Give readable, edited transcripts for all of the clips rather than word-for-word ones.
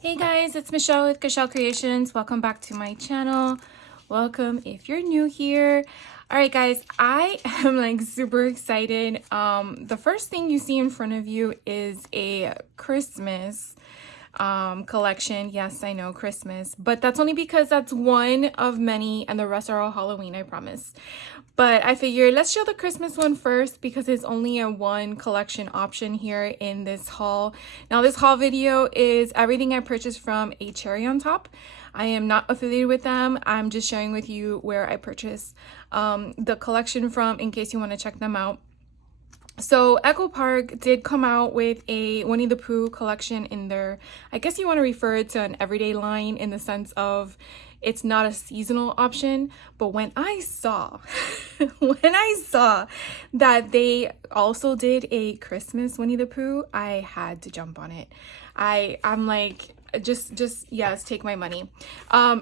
Hey guys, it's Michelle with Michelle Creations. Welcome back to my channel. Welcome if you're new here. All right guys, I am like super excited. The first thing you see in front of you is a Christmas collection. Yes, I know, Christmas, but that's only because that's one of many and the rest are all Halloween, I promise. But I figured let's show the Christmas one first because it's only a one collection option here in this haul. Now this haul video is everything I purchased from A Cherry on Top. I am not affiliated with them. I'm just sharing with you where I purchased the collection from in case you want to check them out. So Echo Park did come out with a Winnie the Pooh collection in their, I guess you want to refer it to an everyday line in the sense of it's not a seasonal option. But when I saw, that they also did a Christmas Winnie the Pooh, I had to jump on it. I'm like, just yes, take my money.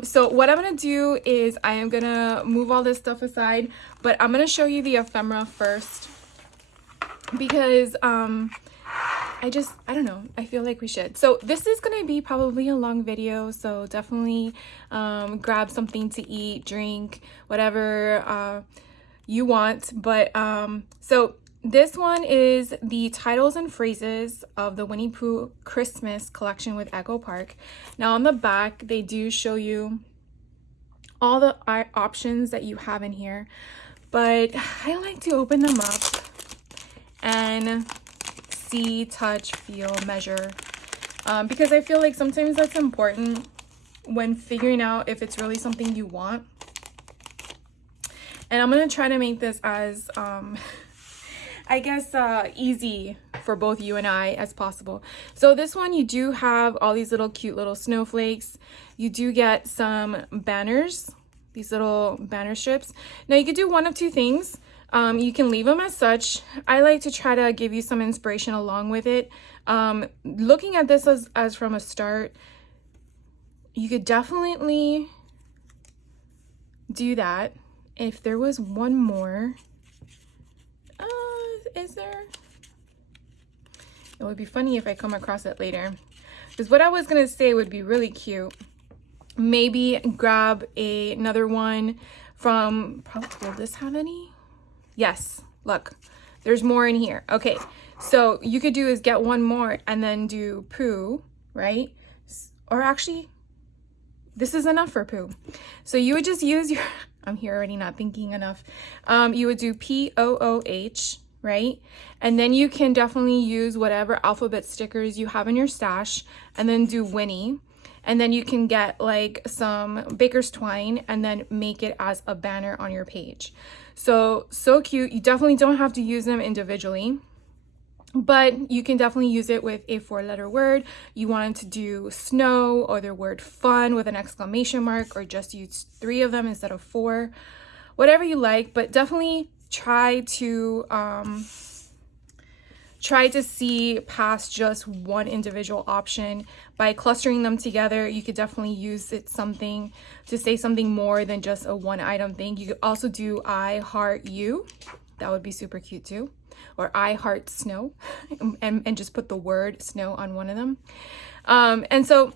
So what I'm gonna do is I am gonna move all this stuff aside, but I'm gonna show you the ephemera first because I don't know, I feel like we should. So this is gonna be probably a long video, so definitely grab something to eat, drink, whatever you want. But so this one is the titles and phrases of the Winnie Pooh Christmas collection with Echo Park. Now on the back they do show you all the options that you have in here, but I like to open them up and see, touch, feel, measure, because I feel like sometimes that's important when figuring out if it's really something you want. And I'm gonna try to make this as I guess easy for both you and I as possible. So this one, you do have all these little cute little snowflakes. You do get some banners, these little banner strips. Now you could do one of two things. You can leave them as such. I like to try to give you some inspiration along with it. Looking at this as from a start, you could definitely do that. If there was one more, is there? It would be funny if I come across it later. Because what I was gonna say would be really cute. Maybe grab another one from, will this have any? Yes, look, there's more in here. Okay, so you could do is get one more and then do Pooh, right? Or actually, this is enough for Pooh. So you would just use your, I'm here already not thinking enough. You would do POOH, right? And then you can definitely use whatever alphabet stickers you have in your stash and then do Winnie. And then you can get like some baker's twine and then make it as a banner on your page. So cute. You definitely don't have to use them individually, but you can definitely use it with a 4-letter word. You wanted to do snow or the word fun with an exclamation mark, or just use 3 of them instead of 4, whatever you like. But definitely try to see past just one individual option. By clustering them together, you could definitely use it something to say something more than just a one item thing. You could also do I heart you. That would be super cute too. Or I heart snow and just put the word snow on one of them. And so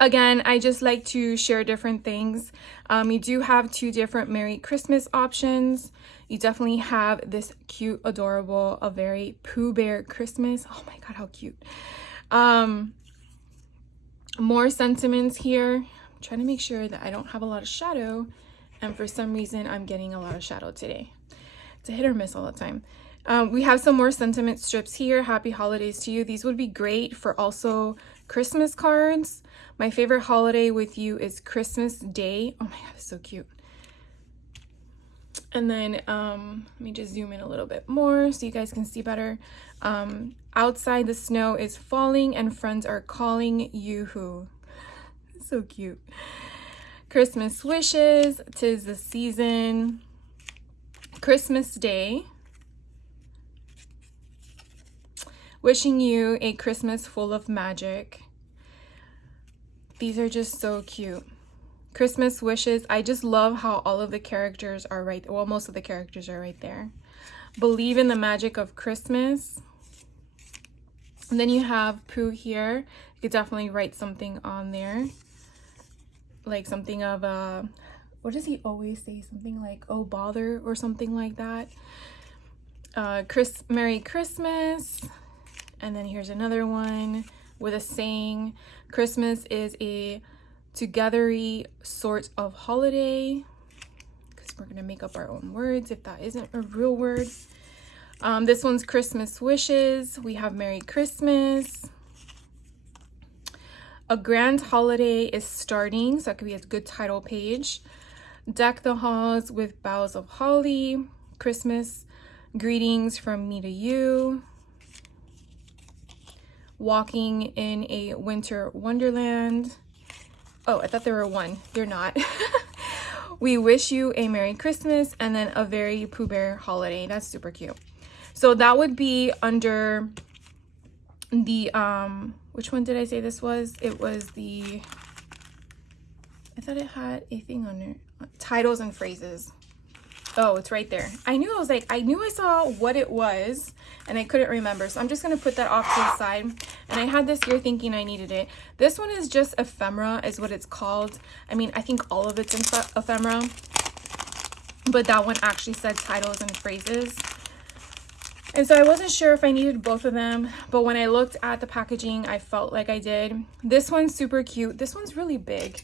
again, I just like to share different things. You do have 2 different Merry Christmas options. You definitely have this cute, adorable, a very Pooh Bear Christmas. Oh my God, how cute. More sentiments here. I'm trying to make sure that I don't have a lot of shadow. And for some reason, I'm getting a lot of shadow today. It's a hit or miss all the time. We have some more sentiment strips here. Happy holidays to you. These would be great for also Christmas cards. My favorite holiday with you is Christmas Day. Oh my God, it's so cute. And then let me just zoom in a little bit more so you guys can see better. Outside the snow is falling and friends are calling you who. So cute. Christmas wishes, 'tis the season. Christmas Day. Wishing you a Christmas full of magic. These are just so cute. Christmas wishes. I just love how all of the characters are right. Well, most of the characters are right there. Believe in the magic of Christmas. And then you have Pooh here. You could definitely write something on there. Like something of a, what does he always say? Something like, oh, bother, or something like that. Merry Christmas. And then here's another one with a saying. Christmas is a togethery sort of holiday. Because we're going to make up our own words if that isn't a real word. This one's Christmas wishes. We have Merry Christmas. A grand holiday is starting, so that could be a good title page. Deck the halls with boughs of holly. Christmas greetings from me to you. Walking in a winter wonderland. Oh, I thought there were one. They're not. We wish you a Merry Christmas, and then a very Pooh Bear holiday. That's super cute. So that would be under the, which one did I say this was? It was the, I thought it had a thing on there. Titles and phrases. Oh, it's right there. I knew I saw what it was and I couldn't remember. So I'm just going to put that off to the side. And I had this here thinking I needed it. This one is just ephemera is what it's called. I mean, I think all of it's ephemera. But that one actually said titles and phrases. And so I wasn't sure if I needed both of them, but when I looked at the packaging, I felt like I did. This one's super cute. This one's really big.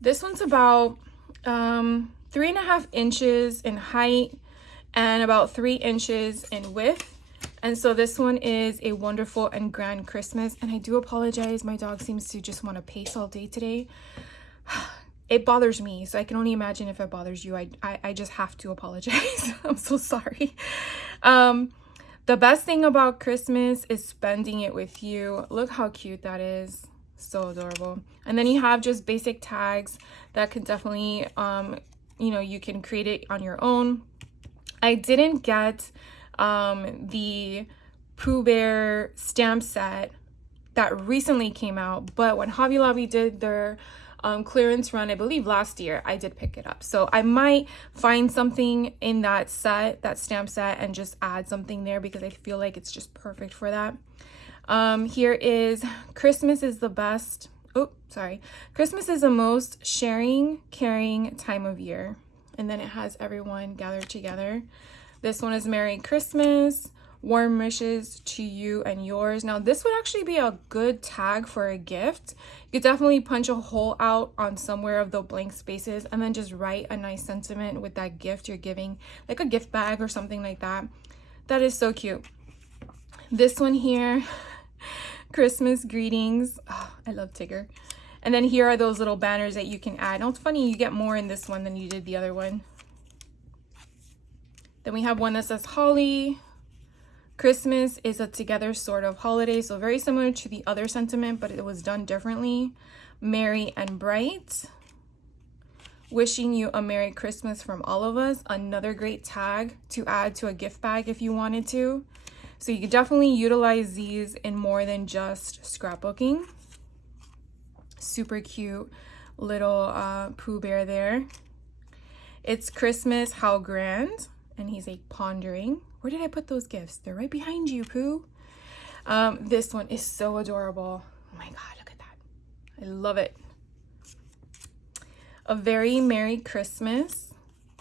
This one's about 3.5 inches in height and about 3 inches in width. And so this one is a wonderful and grand Christmas. And I do apologize. My dog seems to just want to pace all day today. It bothers me, so I can only imagine if it bothers you. I just have to apologize. I'm so sorry. The best thing about Christmas is spending it with you. Look how cute that is. So adorable. And then you have just basic tags that could definitely, you know, you can create it on your own. I didn't get the Pooh Bear stamp set that recently came out, but when Hobby Lobby did their clearance run, I believe last year, I did pick it up. So I might find something in that set, that stamp set, and just add something there because I feel like it's just perfect for that. Here is Christmas is the best. Oh, sorry. Christmas is the most sharing, caring time of year. And then it has everyone gathered together. This one is Merry Christmas. Warm wishes to you and yours. Now, this would actually be a good tag for a gift. You could definitely punch a hole out on somewhere of the blank spaces and then just write a nice sentiment with that gift you're giving, like a gift bag or something like that. That is so cute. This one here, Christmas greetings. Oh, I love Tigger. And then here are those little banners that you can add. Now, it's funny, you get more in this one than you did the other one. Then we have one that says holly. Christmas is a together sort of holiday, so very similar to the other sentiment, but it was done differently. Merry and bright. Wishing you a Merry Christmas from all of us. Another great tag to add to a gift bag if you wanted to. So you could definitely utilize these in more than just scrapbooking. Super cute little Pooh Bear there. It's Christmas, how grand. And he's like pondering. Where did I put those gifts? They're right behind you, Pooh. This one is so adorable. Oh my God, look at that. I love it. A very Merry Christmas.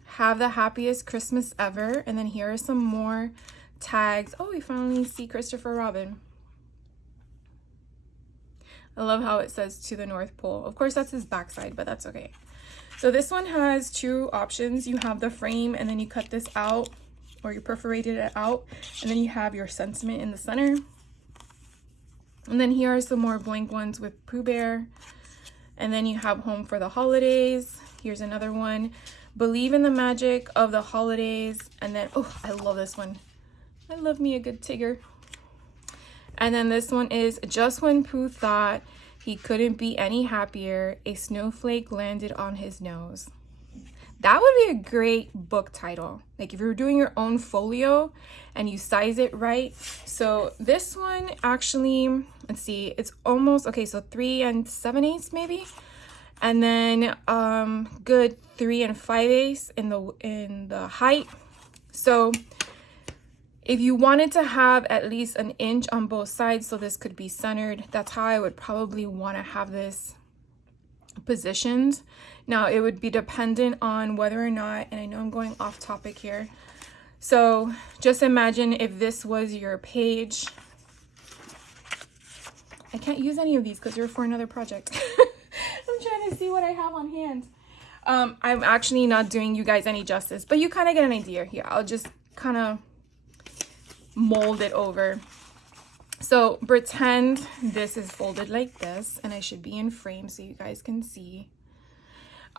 Have the happiest Christmas ever. And then here are some more tags. Oh, we finally see Christopher Robin. I love how it says to the North Pole. Of course, that's his backside, but that's okay. So this one has two options. You have the frame and then you cut this out, or you perforated it out, and then you have your sentiment in the center. And then here are some more blank ones with Pooh Bear. And then you have home for the holidays. Here's another one. Believe in the magic of the holidays. And then, oh, I love this one. I love me a good Tigger. And then this one is just when Pooh thought he couldn't be any happier, a snowflake landed on his nose. That would be a great book title. Like if you were doing your own folio and you size it right. So this one actually, let's see, it's almost, okay, so 3 7/8 maybe. And then good 3 5/8 in the height. So If you wanted to have at least an inch on both sides so this could be centered, that's how I would probably want to have this positioned. Now it would be dependent on whether or not, and I know I'm going off topic here, so just imagine if this was your page. I can't use any of these because they're for another project. I'm trying to see what I have on hand. I'm actually not doing you guys any justice, but you kind of get an idea here. I'll just kind of mold it over. So pretend this is folded like this, and I should be in frame so you guys can see.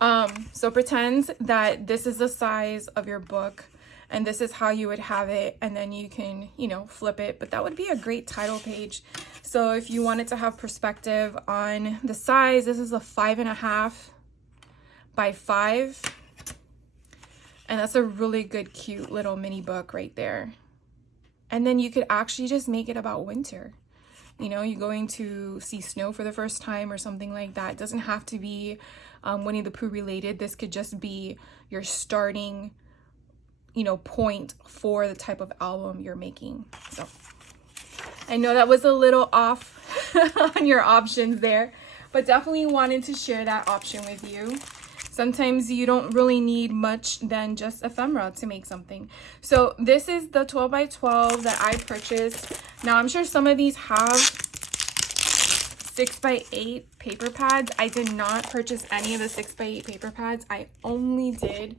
So pretend that this is the size of your book, and this is how you would have it, and then you can, you know, flip it. But that would be a great title page. So if you wanted to have perspective on the size, this is a 5.5 by 5, and that's a really good, cute little mini book right there. And then you could actually just make it about winter. You know, you're going to see snow for the first time or something like that. It doesn't have to be Winnie the Pooh related. This could just be your starting, you know, point for the type of album you're making. So I know that was a little off on your options there, but definitely wanted to share that option with you. Sometimes you don't really need much than just ephemera to make something. So this is the 12 by 12 that I purchased. Now I'm sure some of these have 6 by 8 paper pads. I did not purchase any of the 6 by 8 paper pads. I only did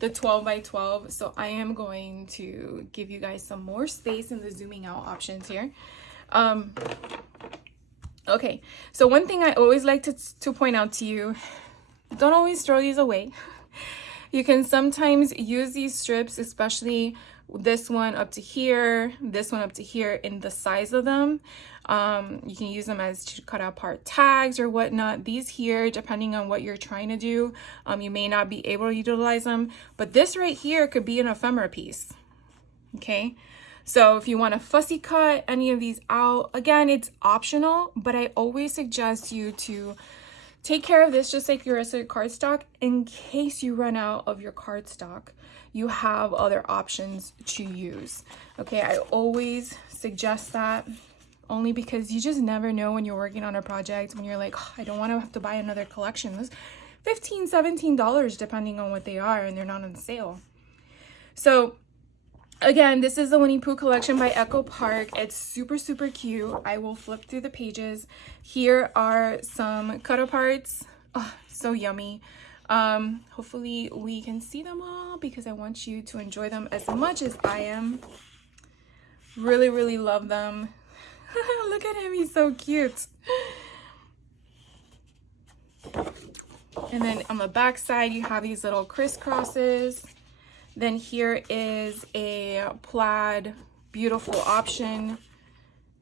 the 12 by 12. So I am going to give you guys some more space in the zooming out options here. Okay, so one thing I always like to point out to you, don't always throw these away. You can sometimes use these strips, especially this one up to here, this one up to here, in the size of them. You can use them as to cut out part tags or whatnot. These here, depending on what you're trying to do, you may not be able to utilize them, but this right here could be an ephemera piece. Okay, so if you want to fussy cut any of these out, again, it's optional, but I always suggest you to take care of this just like your rest of your cardstock. In case you run out of your cardstock, you have other options to use. Okay, I always suggest that, only because you just never know when you're working on a project, when you're like, oh, I don't want to have to buy another collection. This $15, $17 depending on what they are, and they're not on sale. So again, this is the Winnie Pooh collection by Echo Park. It's super, super cute. I will flip through the pages. Here are some cut aparts. Oh, so yummy. Hopefully we can see them all because I want you to enjoy them as much as I am. Really, really love them. Look at him, he's so cute. And then on the back side, you have these little crisscrosses. Then here is a plaid, beautiful option.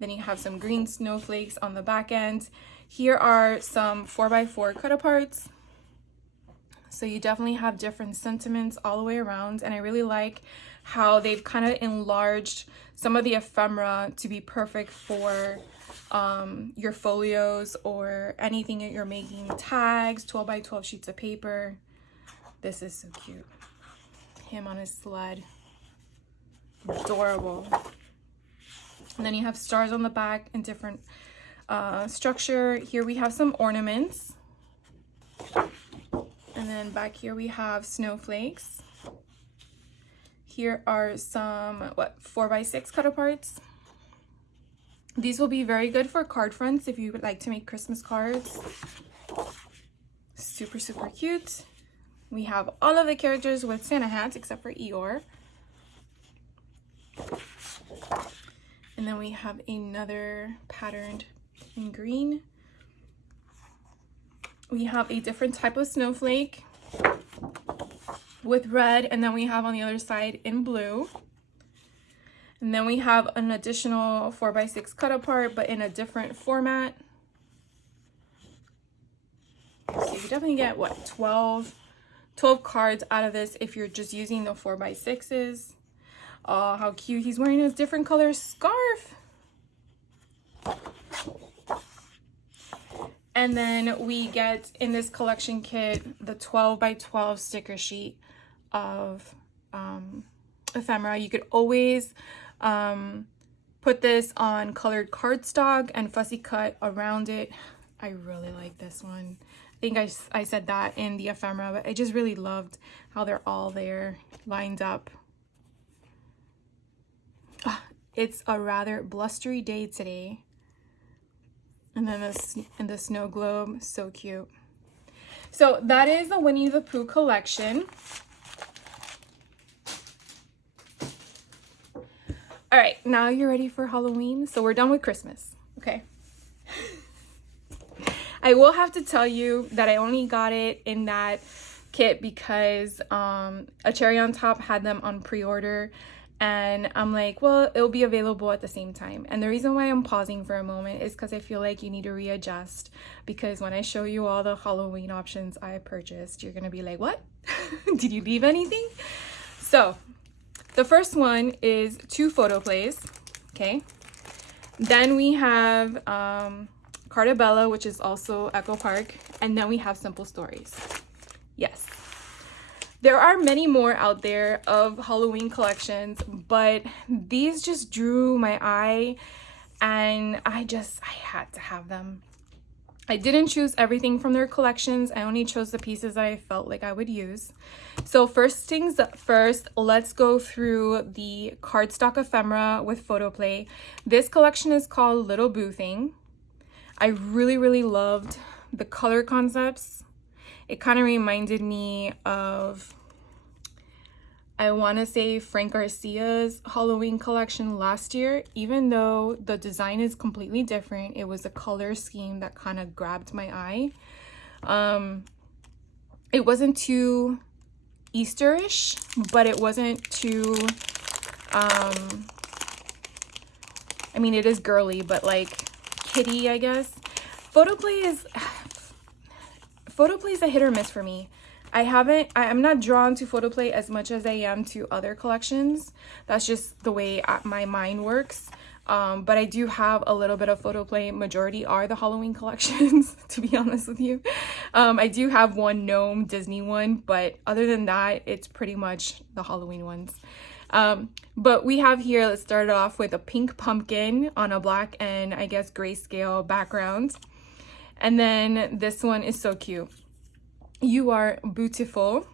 Then you have some green snowflakes on the back end. Here are some 4x4 cut aparts. So you definitely have different sentiments all the way around. And I really like how they've kind of enlarged some of the ephemera to be perfect for your folios or anything that you're making. Tags, 12 by 12 sheets of paper. This is so cute. Him on his sled, adorable. And then you have stars on the back in different structure. Here we have some ornaments, and then back here we have snowflakes. Here are some 4x6 cut aparts. These will be very good for card fronts if you would like to make Christmas cards. Super, super cute. We have all of the characters with Santa hats except for Eeyore. And then we have another patterned in green. We have a different type of snowflake with red, and then we have on the other side in blue. And then we have an additional 4x6 cut apart, but in a different format. So you definitely get, what, 12 cards out of this if you're just using the 4x6s. Oh, how cute. He's wearing a different color scarf. And then we get in this collection kit the 12 by 12 sticker sheet of ephemera. You could always Put this on colored cardstock and fussy cut around it. I really like this one. I think I said that in the ephemera, but I just really loved how they're all there lined up. It's a rather blustery day today. And then this in the snow globe, so cute. So that is the Winnie the Pooh collection. All right, now you're ready for Halloween. So we're done with Christmas, okay? I will have to tell you that I only got it in that kit because A Cherry on Top had them on pre-order, and I'm like, well, it'll be available at the same time. And the reason why I'm pausing for a moment is because I feel like you need to readjust, because when I show you all the Halloween options I purchased, you're gonna be like, what? Did you leave anything? So the first one is 2 photo plays, okay? Then we have Carta Bella, which is also Echo Park, and then we have Simple Stories. Yes. There are many more out there of Halloween collections, but these just drew my eye, and I had to have them. I didn't choose everything from their collections. I only chose the pieces that I felt like I would use. So first things first, let's go through the cardstock ephemera with photo play. This collection is called Little Boo Thing. I really, really loved the color concepts. It kind of reminded me of, I want to say, Frank Garcia's Halloween collection last year. Even though the design is completely different, it was a color scheme that kind of grabbed my eye. It wasn't too Easterish, but it wasn't too, I mean, it is girly, but like kitty, I guess. Photo play is a hit or miss for me. I'm not drawn to photo play as much as I am to other collections. That's just the way my mind works. But I do have a little bit of photo play. Majority are the Halloween collections, to be honest with you. I do have one gnome Disney one, but other than that, it's pretty much the Halloween ones. But we have here, let's start it off with a pink pumpkin on a black and I guess grayscale background. And then this one is so cute. You are beautiful.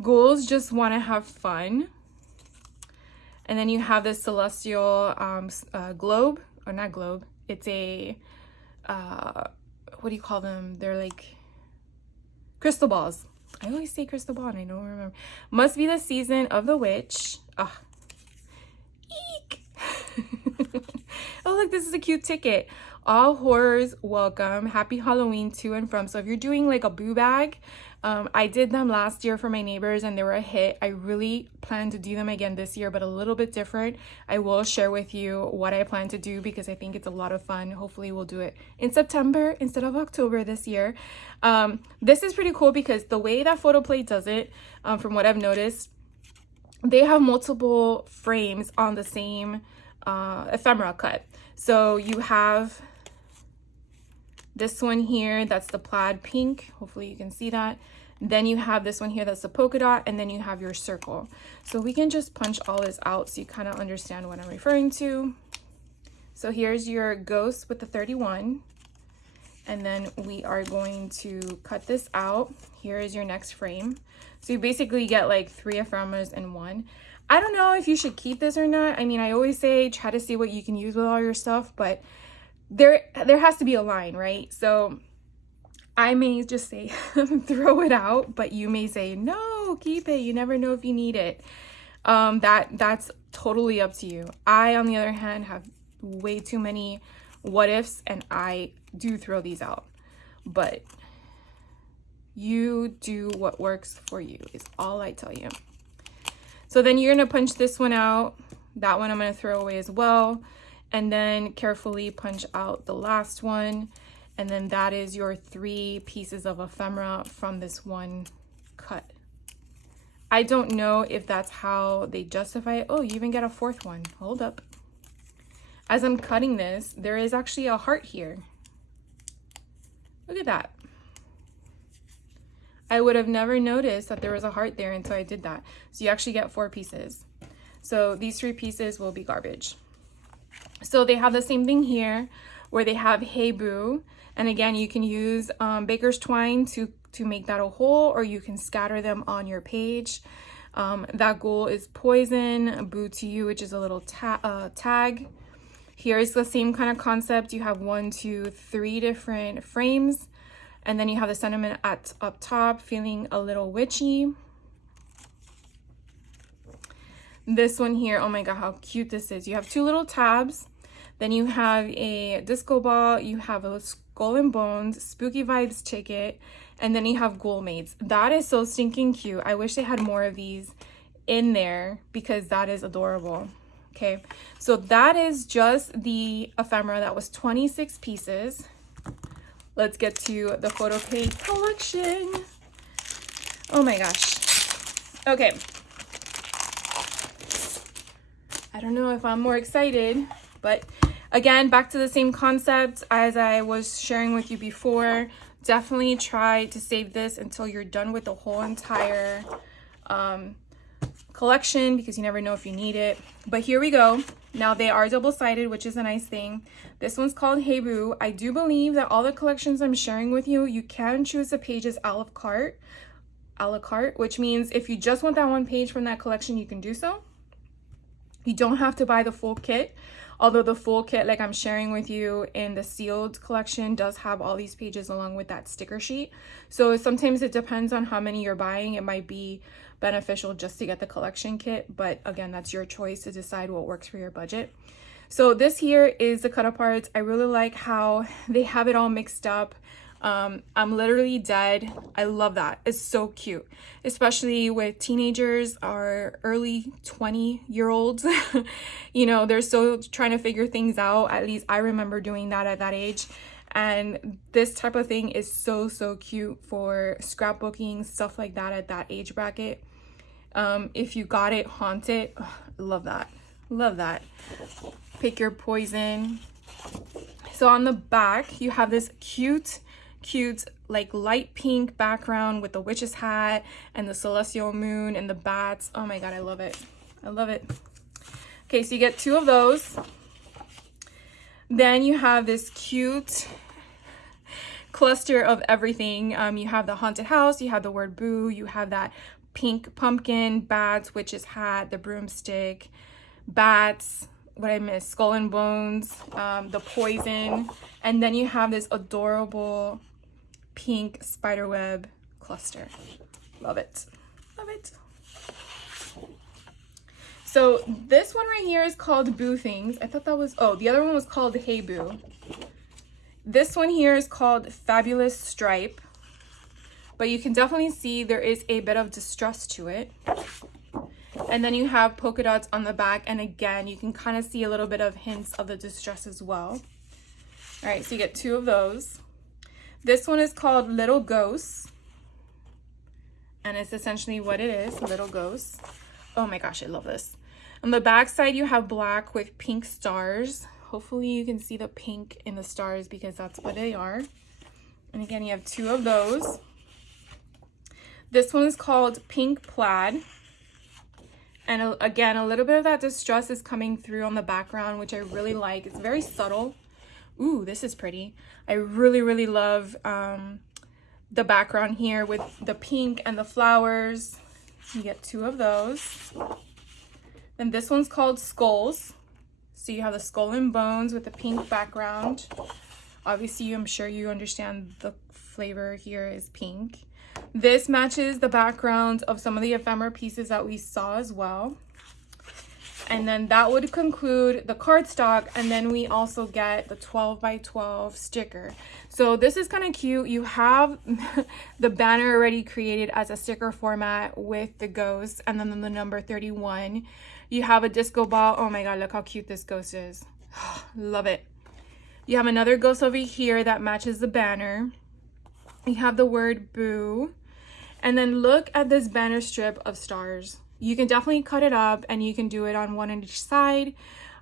Ghouls just want to have fun. And then you have this celestial globe, or not globe. It's a, what do you call them? They're like crystal balls. I always say crystal ball and I don't remember. Must be the season of the witch. Ugh. Eek. Oh, look, this is a cute ticket. All horrors welcome. Happy Halloween to and from. So if you're doing like a boo bag, I did them last year for my neighbors and they were a hit. I really plan to do them again this year, but a little bit different. I will share with you what I plan to do because I think it's a lot of fun. Hopefully we'll do it in September instead of October this year. This is pretty cool because the way that Photoplay does it, from what I've noticed, they have multiple frames on the same ephemera cut. So you have this one here, that's the plaid pink. Hopefully you can see that. Then you have this one here, that's the polka dot, and then you have your circle. So we can just punch all this out so you kind of understand what I'm referring to. So here's your ghost with the 31. And then we are going to cut this out. Here is your next frame. So you basically get like 3 ephemeras in one. I don't know if you should keep this or not. I mean, I always say try to see what you can use with all your stuff, but there has to be a line, right? So I may just say throw it out, but you may say no, keep it. You never know if you need it. That's totally up to you. I, on the other hand, have way too many what ifs, and I do throw these out. But you do what works for you is all I tell you. So then you're gonna punch this one out. That one I'm gonna throw away as well. And then carefully punch out the last one. And then that is your 3 pieces of ephemera from this one cut. I don't know if that's how they justify it. Oh, you even get a 4th one. Hold up. As I'm cutting this, there is actually a heart here. Look at that. I would have never noticed that there was a heart there until I did that. So you actually get 4 pieces. So these 3 pieces will be garbage. So they have the same thing here where they have Hey Boo. And again, you can use baker's twine to make that a whole, or you can scatter them on your page. That goal is poison, boo to you, which is a little tag. Here's the same kind of concept. You have 1, 2, 3 different frames. And then you have the sentiment up top, feeling a little witchy. This one here, oh my God, how cute this is. You have 2 little tabs. Then you have a disco ball. You have a skull and bones, spooky vibes ticket. And then you have ghoul maids. That is so stinking cute. I wish they had more of these in there because that is adorable. Okay, so that is just the ephemera. That was 26 pieces. Let's get to the photo page collection. Oh my gosh. Okay. I don't know if I'm more excited, but again, back to the same concept as I was sharing with you before. Definitely try to save this until you're done with the whole entire collection, because you never know if you need it. But here we go. Now they are double-sided, which is a nice thing. This one's called Hey Boo. I do believe that all the collections I'm sharing with you, you can choose the pages a la carte, which means if you just want that one page from that collection, you can do so. You don't have to buy the full kit, although the full kit, like I'm sharing with you in the sealed collection, does have all these pages along with that sticker sheet. So sometimes it depends on how many you're buying. It might be beneficial just to get the collection kit, but again, that's your choice to decide what works for your budget. So this here is the cut aparts. I really like how they have it all mixed up. I'm literally dead. I love that. It's so cute, especially with teenagers or early 20-year-olds. You know, they're still trying to figure things out. At least I remember doing that at that age. And this type of thing is so cute for scrapbooking, stuff like that at that age bracket. If you got it, haunt it. Ugh, love that. Love that. Pick your poison. So on the back, you have this cute like light pink background with the witch's hat and the celestial moon and the bats. Oh my God, I love it. I love it. Okay, so you get 2 of those. Then you have this cute cluster of everything. You have the haunted house, you have the word boo, you have that pink pumpkin, bats, witch's hat, the broomstick, bats, what I missed, skull and bones, the poison, and then you have this adorable pink spiderweb cluster. Love it. Love it. So this one right here is called Boo Things. I thought that was, oh, the other one was called Hey Boo. This one here is called Fabulous Stripe, but you can definitely see there is a bit of distress to it. And then you have polka dots on the back, and again, you can kind of see a little bit of hints of the distress as well. All right, so you get 2 of those. This one is called Little Ghosts, and it's essentially what it is, Little Ghosts. Oh my gosh, I love this. On the back side, you have black with pink stars. Hopefully you can see the pink in the stars because that's what they are. And again, you have 2 of those. This one is called Pink Plaid. And again, a little bit of that distress is coming through on the background, which I really like. It's very subtle. Ooh, this is pretty. I really love the background here with the pink and the flowers. You get 2 of those. Then this one's called Skulls. So you have the skull and bones with the pink background. Obviously, I'm sure you understand the flavor here is pink. This matches the background of some of the ephemera pieces that we saw as well. And then that would conclude the cardstock, and then we also get the 12 by 12 sticker. So this is kind of cute. You have the banner already created as a sticker format with the ghost, and then the number 31. You have a disco ball. Oh my God, look how cute this ghost is. Love it. You have another ghost over here that matches the banner. You have the word boo. And then look at this banner strip of stars. You can definitely cut it up, and you can do it on one on each side.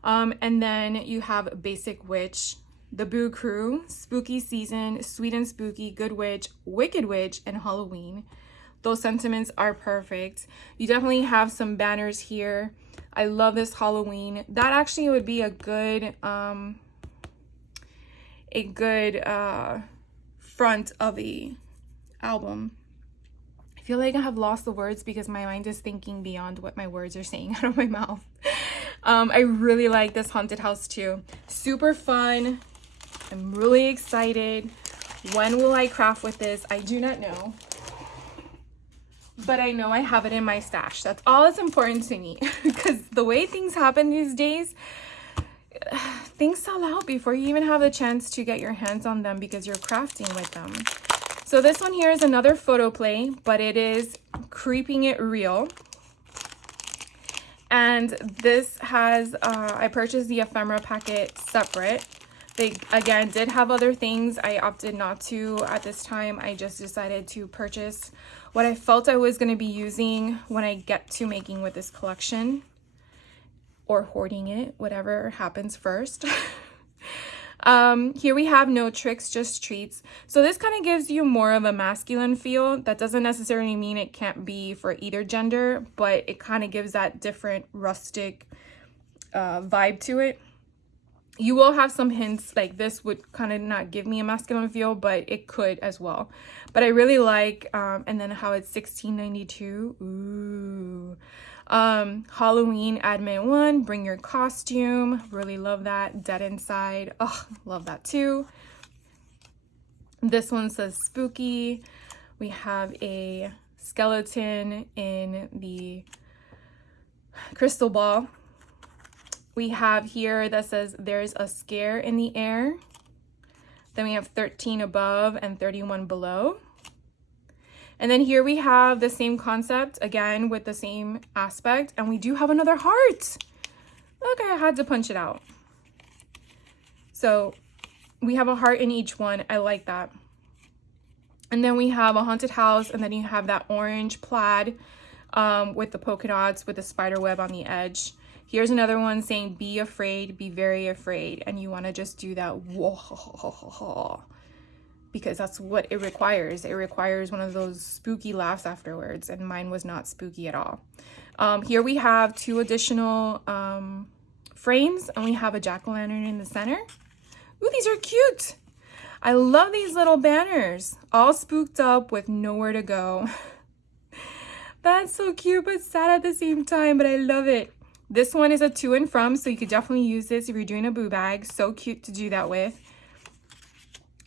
And then you have Basic Witch, the Boo Crew, Spooky Season, Sweet and Spooky, Good Witch, Wicked Witch, and Halloween. those sentiments are perfect. You definitely have some banners here. I love this Halloween. That actually would be a good front of the album. I feel like I have lost the words because my mind is thinking beyond what my words are saying out of my mouth. I really like this haunted house too. Super fun. I'm really excited. When will I craft with this? I do not know. But I know I have it in my stash. That's all that's important to me. Because the way things happen these days, things sell out before you even have the chance to get your hands on them because you're crafting with them. So this one here is another photo play, but it is Creeping It Real. And this has, I purchased the ephemera packet separate. They, again, did have other things. I opted not to at this time. I just decided to purchase what I felt I was going to be using when I get to making with this collection. Or hoarding it, whatever happens first. Here we have No Tricks, Just Treats. So this kind of gives you more of a masculine feel. That doesn't necessarily mean it can't be for either gender, but it kind of gives that different rustic vibe to it. You will have some hints, like this would kind of not give me a masculine feel, but it could as well. But I really like, and then how it's $16.92. Ooh. Halloween Admit 1, Bring Your Costume. Really love that. Dead Inside. Oh, love that too. This one says Spooky. We have a skeleton in the crystal ball. We have here that says There's a Scare in the Air. Then we have 13 above and 31 below. And then here we have the same concept, again, with the same aspect. And we do have another heart. Look, I had to punch it out. So we have a heart in each one. I like that. And then we have a haunted house. And then you have that orange plaid with the polka dots with the spider web on the edge. Here's another one saying, be afraid, be very afraid. And you want to just do that, whoa, because that's what it requires. It requires one of those spooky laughs afterwards. And mine was not spooky at all. Here we have 2 additional frames. And we have a jack-o'-lantern in the center. Ooh, these are cute. I love these little banners. All spooked up with nowhere to go. That's so cute but sad at the same time. But I love it. This one is a to and from, so you could definitely use this if you're doing a boo bag. So cute to do that with.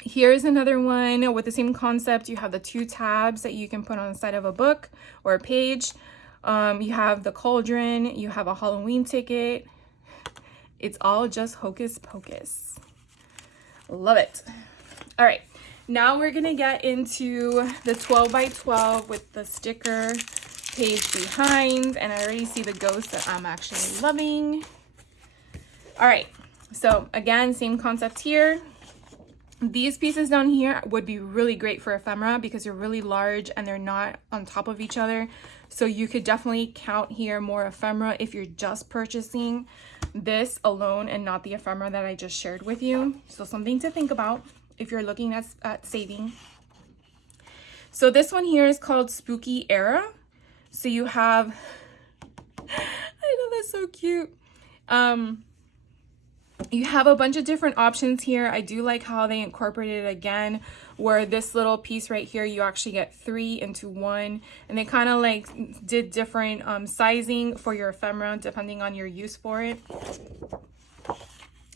Here's another one with the same concept. You have the 2 tabs that you can put on the side of a book or a page. You have the cauldron. You have a Halloween ticket. It's all just hocus pocus. Love it. All right. Now we're going to get into the 12 by 12 with the sticker page behind, and I already see the ghost that I'm actually loving. All right, so again, same concept here. These pieces down here would be really great for ephemera because they're really large and they're not on top of each other. So you could definitely count here more ephemera if you're just purchasing this alone and not the ephemera that I just shared with you. So something to think about if you're looking at saving. So this one here is called Spooky Era. So you have, I know that's so cute. You have a bunch of different options here. I do like how they incorporated it again, where this little piece right here, you actually get 3 into 1. And they kind of like did different sizing for your ephemera depending on your use for it.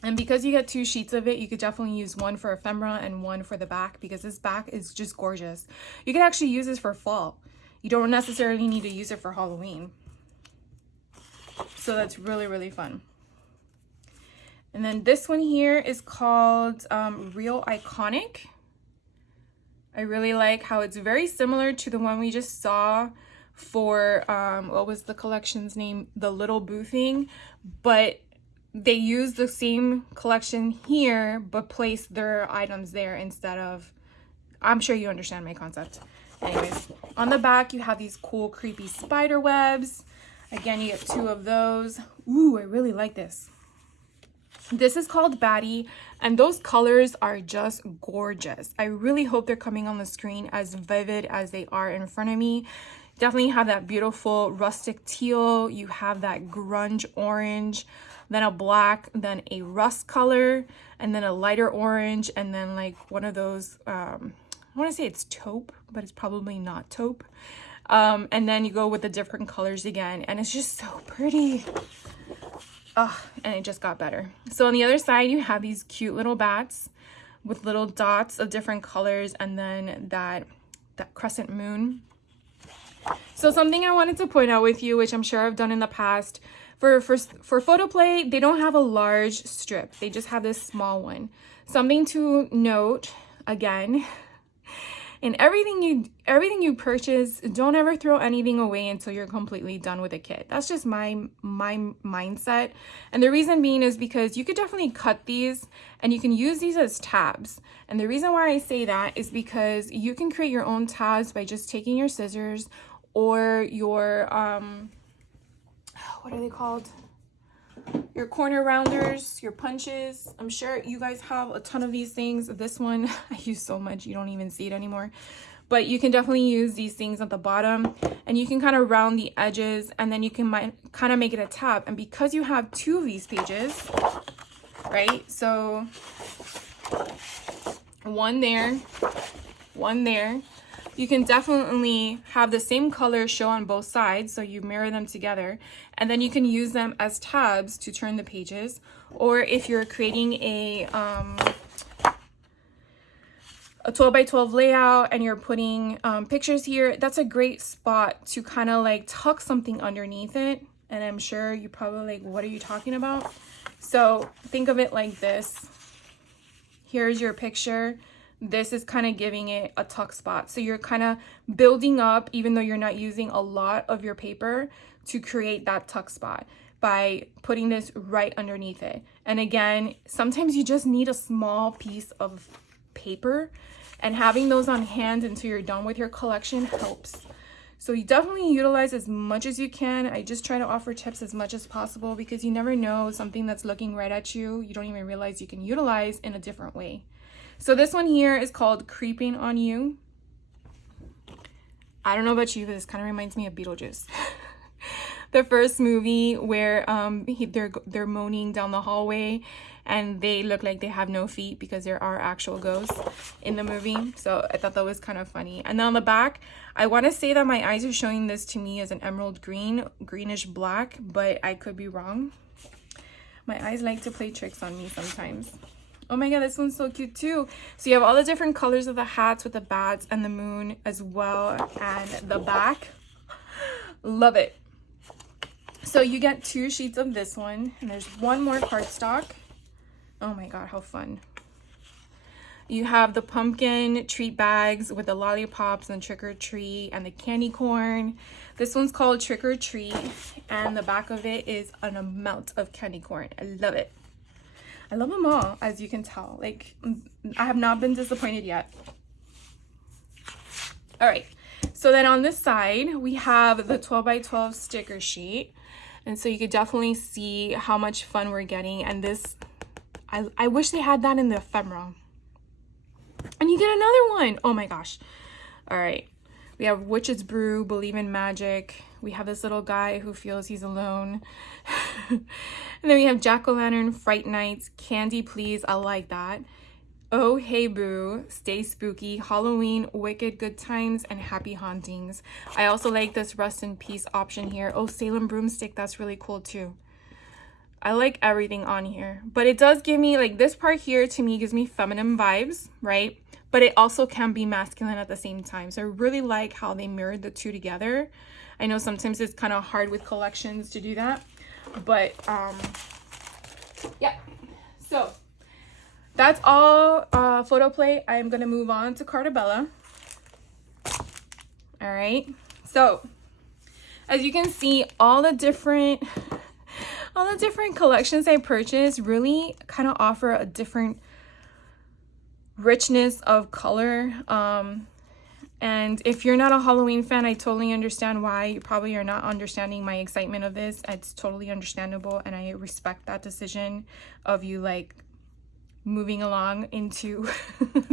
And because you get 2 sheets of it, you could definitely use one for ephemera and one for the back because this back is just gorgeous. You could actually use this for fall. You don't necessarily need to use it for Halloween. So that's really, really fun. And then this one here is called Real Iconic. I really like how it's very similar to the one we just saw for, what was the collection's name? The Little Boo thing. But they use the same collection here, but place their items there instead of, I'm sure you understand my concept. Anyways, on the back, you have these cool, creepy spider webs. Again, you get 2 of those. Ooh, I really like this. This is called Batty, and those colors are just gorgeous. I really hope they're coming on the screen as vivid as they are in front of me. Definitely have that beautiful rustic teal. You have that grunge orange, then a black, then a rust color, and then a lighter orange, and then like one of those, I want to say it's taupe, but it's probably not taupe. And then you go with the different colors again, and it's just so pretty. And it just got better. So on the other side, you have these cute little bats with little dots of different colors, and then that crescent moon. So something I wanted to point out with you, which I'm sure I've done in the past, for photo play, they don't have a large strip. They just have this small one. Something to note, again, in everything you purchase, don't ever throw anything away until you're completely done with a kit. That's just my mindset. And the reason being is because you could definitely cut these and you can use these as tabs. And the reason why I say that is because you can create your own tabs by just taking your scissors or your what are they called? Your corner rounders, your punches. I'm sure you guys have a ton of these things. This one I use so much you don't even see it anymore. But you can definitely use these things at the bottom, and you can kind of round the edges, and then you can kind of make it a tab. And because you have 2 of these pages, right? So one there, one there. You can definitely have the same color show on both sides, so you mirror them together, and then you can use them as tabs to turn the pages. Or if you're creating a 12 by 12 layout and you're putting pictures here, that's a great spot to kind of like tuck something underneath it. And I'm sure you probably like, what are you talking about? So think of it like this. Here's your picture. This is kind of giving it a tuck spot. So you're kind of building up, even though you're not using a lot of your paper, to create that tuck spot by putting this right underneath it. And again, sometimes you just need a small piece of paper, and having those on hand until you're done with your collection helps. So you definitely utilize as much as you can. I just try to offer tips as much as possible because you never know, something that's looking right at you, you don't even realize you can utilize in a different way. So this one here is called Creeping on You. I don't know about you, but this kind of reminds me of Beetlejuice. The first movie where they're moaning down the hallway and they look like they have no feet because there are actual ghosts in the movie. So I thought that was kind of funny. And then on the back, I want to say that my eyes are showing this to me as an emerald green, greenish black, but I could be wrong. My eyes like to play tricks on me sometimes. Oh my god, this one's so cute too. So you have all the different colors of the hats with the bats and the moon as well, and the back. Love it. So you get 2 sheets of this one, and there's one more cardstock. Oh my god, how fun. You have the pumpkin treat bags with the lollipops and trick or treat and the candy corn. This one's called Trick or Treat, and the back of it is an amount of candy corn. I love it. I love them all, as you can tell. Like, I have not been disappointed yet. All right, so then on this side, we have the 12 by 12 sticker sheet. And so you could definitely see how much fun we're getting. And this, I wish they had that in the ephemera. And you get another one. Oh my gosh. All right, we have Witch's Brew, Believe in Magic. We have this little guy who feels he's alone. And then we have Jack-o'-lantern, Fright Nights, Candy Please, I like that. Oh Hey Boo, Stay Spooky, Halloween, Wicked Good Times, and Happy Hauntings. I also like this Rest in Peace option here. Oh, Salem Broomstick, that's really cool too. I like everything on here. But it does give me, like, this part here to me gives me feminine vibes, right? But it also can be masculine at the same time. So I really like how they mirrored the two together. I know sometimes it's kind of hard with collections to do that. But, yeah. So, that's all photo play. I'm going to move on to Carta Bella. All right. So, as you can see, all the different collections I purchased really kind of offer a different richness of color. And if you're not a Halloween fan, I totally understand why. You probably are not understanding my excitement of this. It's totally understandable, and I respect that decision of you like moving along into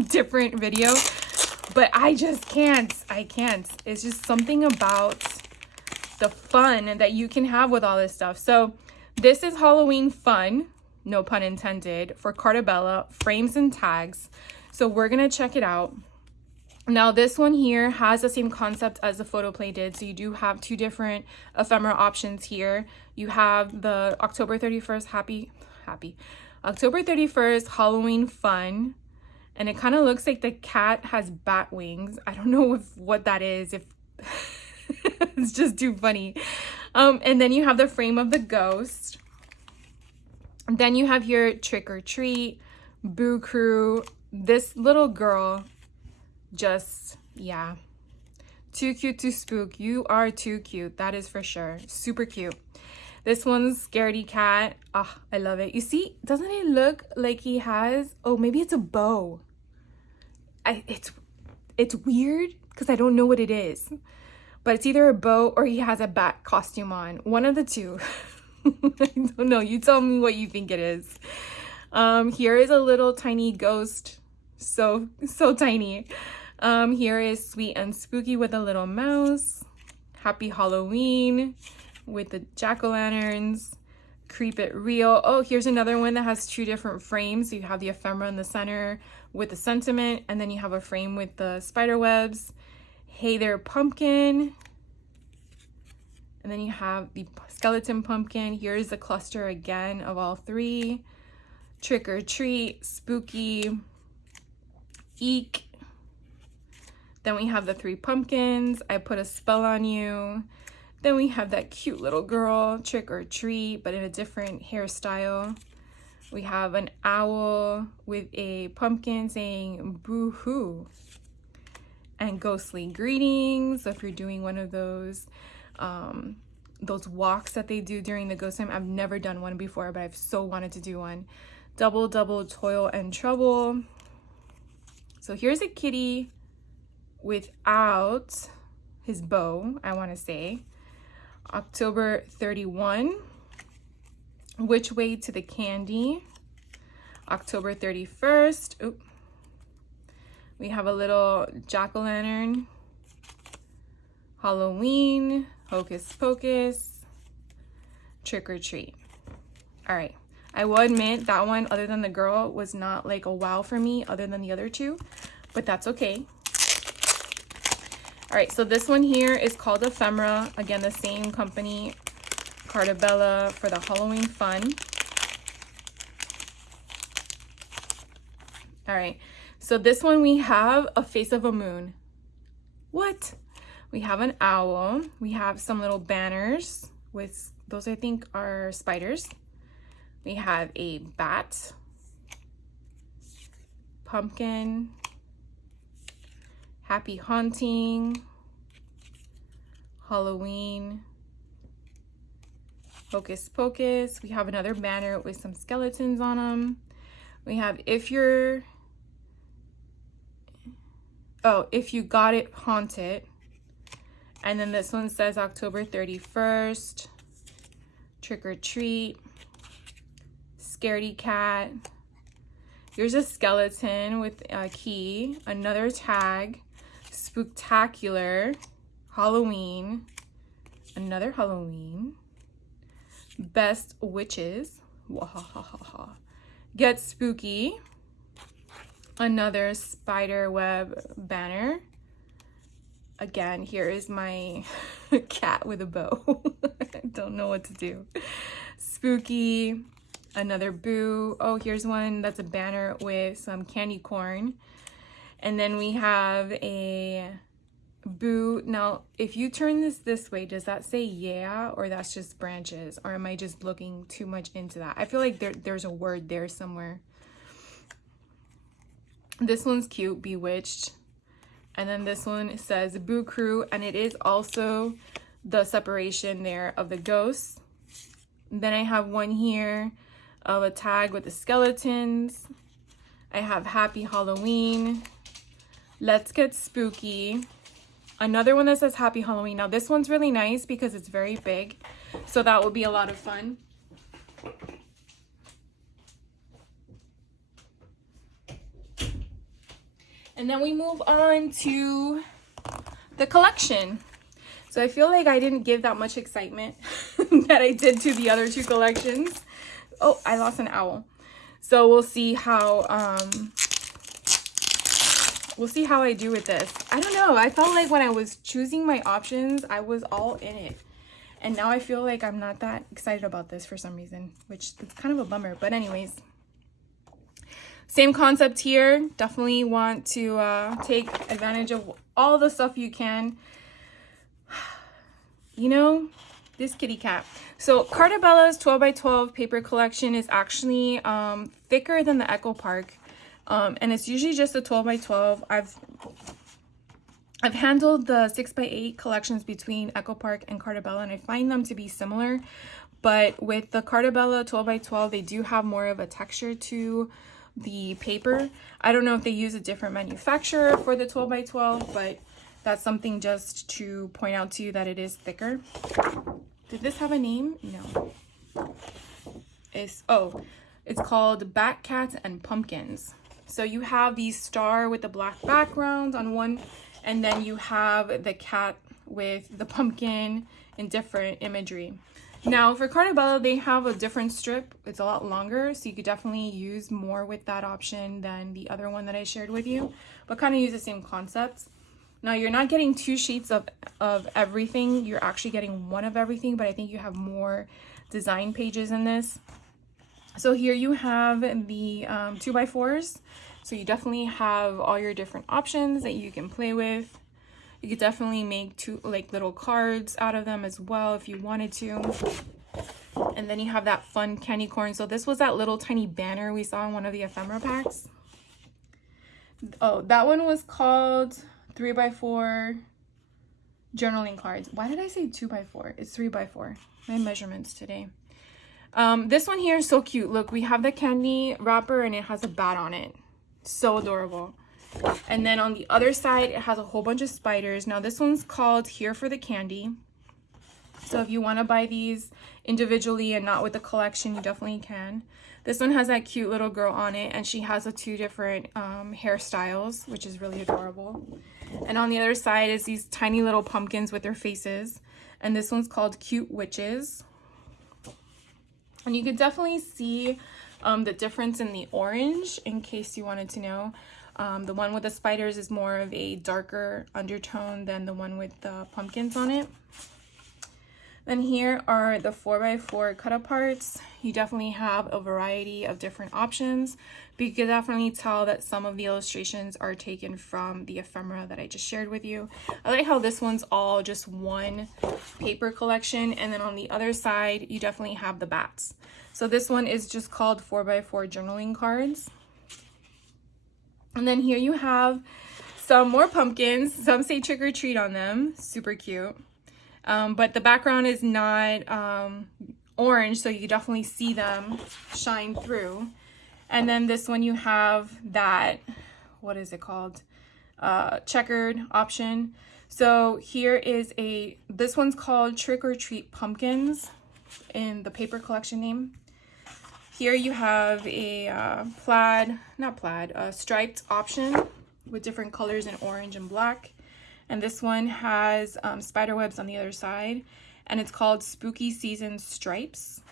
different video. But I just can't. I can't. It's just something about the fun that you can have with all this stuff. So this is Halloween fun, no pun intended, for Carta Bella, frames and tags. So we're gonna check it out. Now this one here has the same concept as the photo play did. So you do have two different ephemera options here. You have the October 31st October 31st Halloween fun. And it kind of looks like the cat has bat wings. I don't know what that is. If it's just too funny. And then you have the frame of the ghost. And then you have your trick or treat, Boo Crew. This little girl, just, yeah. Too cute to spook. You are too cute. That is for sure. Super cute. This one's Scaredy Cat. Ah, I love it. You see, doesn't it look like he has, oh, maybe it's a bow. It's weird because I don't know what it is. But it's either a bow or he has a bat costume on. One of the two. I don't know. You tell me what you think it is. Here is a little tiny ghost. So tiny. Here is Sweet and Spooky with a little mouse. Happy Halloween with the jack-o'-lanterns. Creep It Real. Oh, here's another one that has two different frames. So you have the ephemera in the center with the sentiment, and then you have a frame with the spider webs. Hey There Pumpkin. And then you have the skeleton pumpkin. Here's the cluster again of all three. Trick or Treat, Spooky, Eek. Then we have the three pumpkins. I Put a Spell on You. Then we have that cute little girl, Trick or Treat, but in a different hairstyle. We have an owl with a pumpkin saying boo-hoo. And Ghostly Greetings. So if you're doing one of those walks that they do during the ghost time. I've never done one before, but I've so wanted to do one. Double Toil and Trouble. So here's a kitty without his bow, I want to say. October 31. Which Way to the Candy. October 31st. Oop. We have a little jack-o'-lantern. Halloween. Hocus Pocus. Trick or Treat. All right. I will admit that one, other than the girl, was not like a wow for me other than the other two, but that's okay. All right, so this one here is called Ephemera. Again, the same company, Carta Bella, for the Halloween fun. All right, so this one we have a face of a moon. What? We have an owl. We have some little banners with, those I think are spiders. We have a bat, pumpkin, happy haunting, Halloween, Hocus Pocus. We have another banner with some skeletons on them. We have If You Got It Haunted. And then this one says October 31st, Trick or Treat, Scaredy Cat. Here's a skeleton with a key, another tag, Spooktacular, Halloween, another Halloween, Best Witches, Wahahaha, Get Spooky, another spider web banner. Again, here is my cat with a bow. I don't know what to do. Spooky, another Boo. Oh, here's one that's a banner with some candy corn. And then we have a Boo. Now, if you turn this way, does that say yeah, or that's just branches? Or am I just looking too much into that? I feel like there's a word there somewhere. This one's cute, Bewitched. And then this one says Boo Crew, and it is also the separation there of the ghosts. Then I have one here of a tag with the skeletons. I have Happy Halloween, Let's Get Spooky, another one that says Happy Halloween. Now this one's really nice because it's very big, so that will be a lot of fun. And then we move on to the collection. So I feel like I didn't give that much excitement that I did to the other two collections. Oh, I lost an owl. So we'll see how I do with this. I don't know. I felt like when I was choosing my options, I was all in it. And now I feel like I'm not that excited about this for some reason, which is kind of a bummer. But anyways, same concept here. Definitely want to take advantage of all the stuff you can. You know, this kitty cat. So Carta Bella's 12 by 12 paper collection is actually thicker than the Echo Park. And it's usually just a 12 by 12. I've handled the 6 by 8 collections between Echo Park and Carta Bella, and I find them to be similar. But with the Carta Bella 12 by 12, they do have more of a texture to the paper. I don't know if they use a different manufacturer for the 12 by 12, but that's something just to point out to you that it is thicker. Did this have a name? No. It's called Bat Cats and Pumpkins. So you have the star with the black background on one, and then you have the cat with the pumpkin in different imagery. Now for Carta Bella, they have a different strip. It's a lot longer, so you could definitely use more with that option than the other one that I shared with you, but kind of use the same concepts. Now you're not getting 2 sheets of everything. You're actually getting one of everything, but I think you have more design pages in this. So here you have the 2x4s. So you definitely have all your different options that you can play with. You could definitely make 2 like little cards out of them as well if you wanted to. And then you have that fun candy corn. So this was that little tiny banner we saw in one of the ephemera packs. Oh, that one was called 3x4 journaling cards. Why did I say 2x4? It's 3x4. My measurements today. This one here is so cute. Look, we have the candy wrapper and it has a bat on it. So adorable. And then on the other side, it has a whole bunch of spiders. Now this one's called Here for the Candy. So if you want to buy these individually and not with the collection, you definitely can. This one has that cute little girl on it, and she has 2 different hairstyles, which is really adorable. And on the other side is these tiny little pumpkins with their faces. And this one's called Cute Witches. And you could definitely see the difference in the orange, in case you wanted to know. The one with the spiders is more of a darker undertone than the one with the pumpkins on it. Then here are the 4x4 cut aparts. You definitely have a variety of different options, but you can definitely tell that some of the illustrations are taken from the ephemera that I just shared with you. I like how this one's all just one paper collection, and then on the other side you definitely have the bats. So this one is just called 4x4 journaling cards. And then here you have some more pumpkins. Some say trick or treat on them. Super cute. But the background is not orange, so you definitely see them shine through. And then this one you have that, what is it called? Checkered option. So here is this one's called Trick or Treat Pumpkins in the paper collection name. Here you have a striped option with different colors in orange and black. And this one has spider webs on the other side, and it's called Spooky Season Stripes.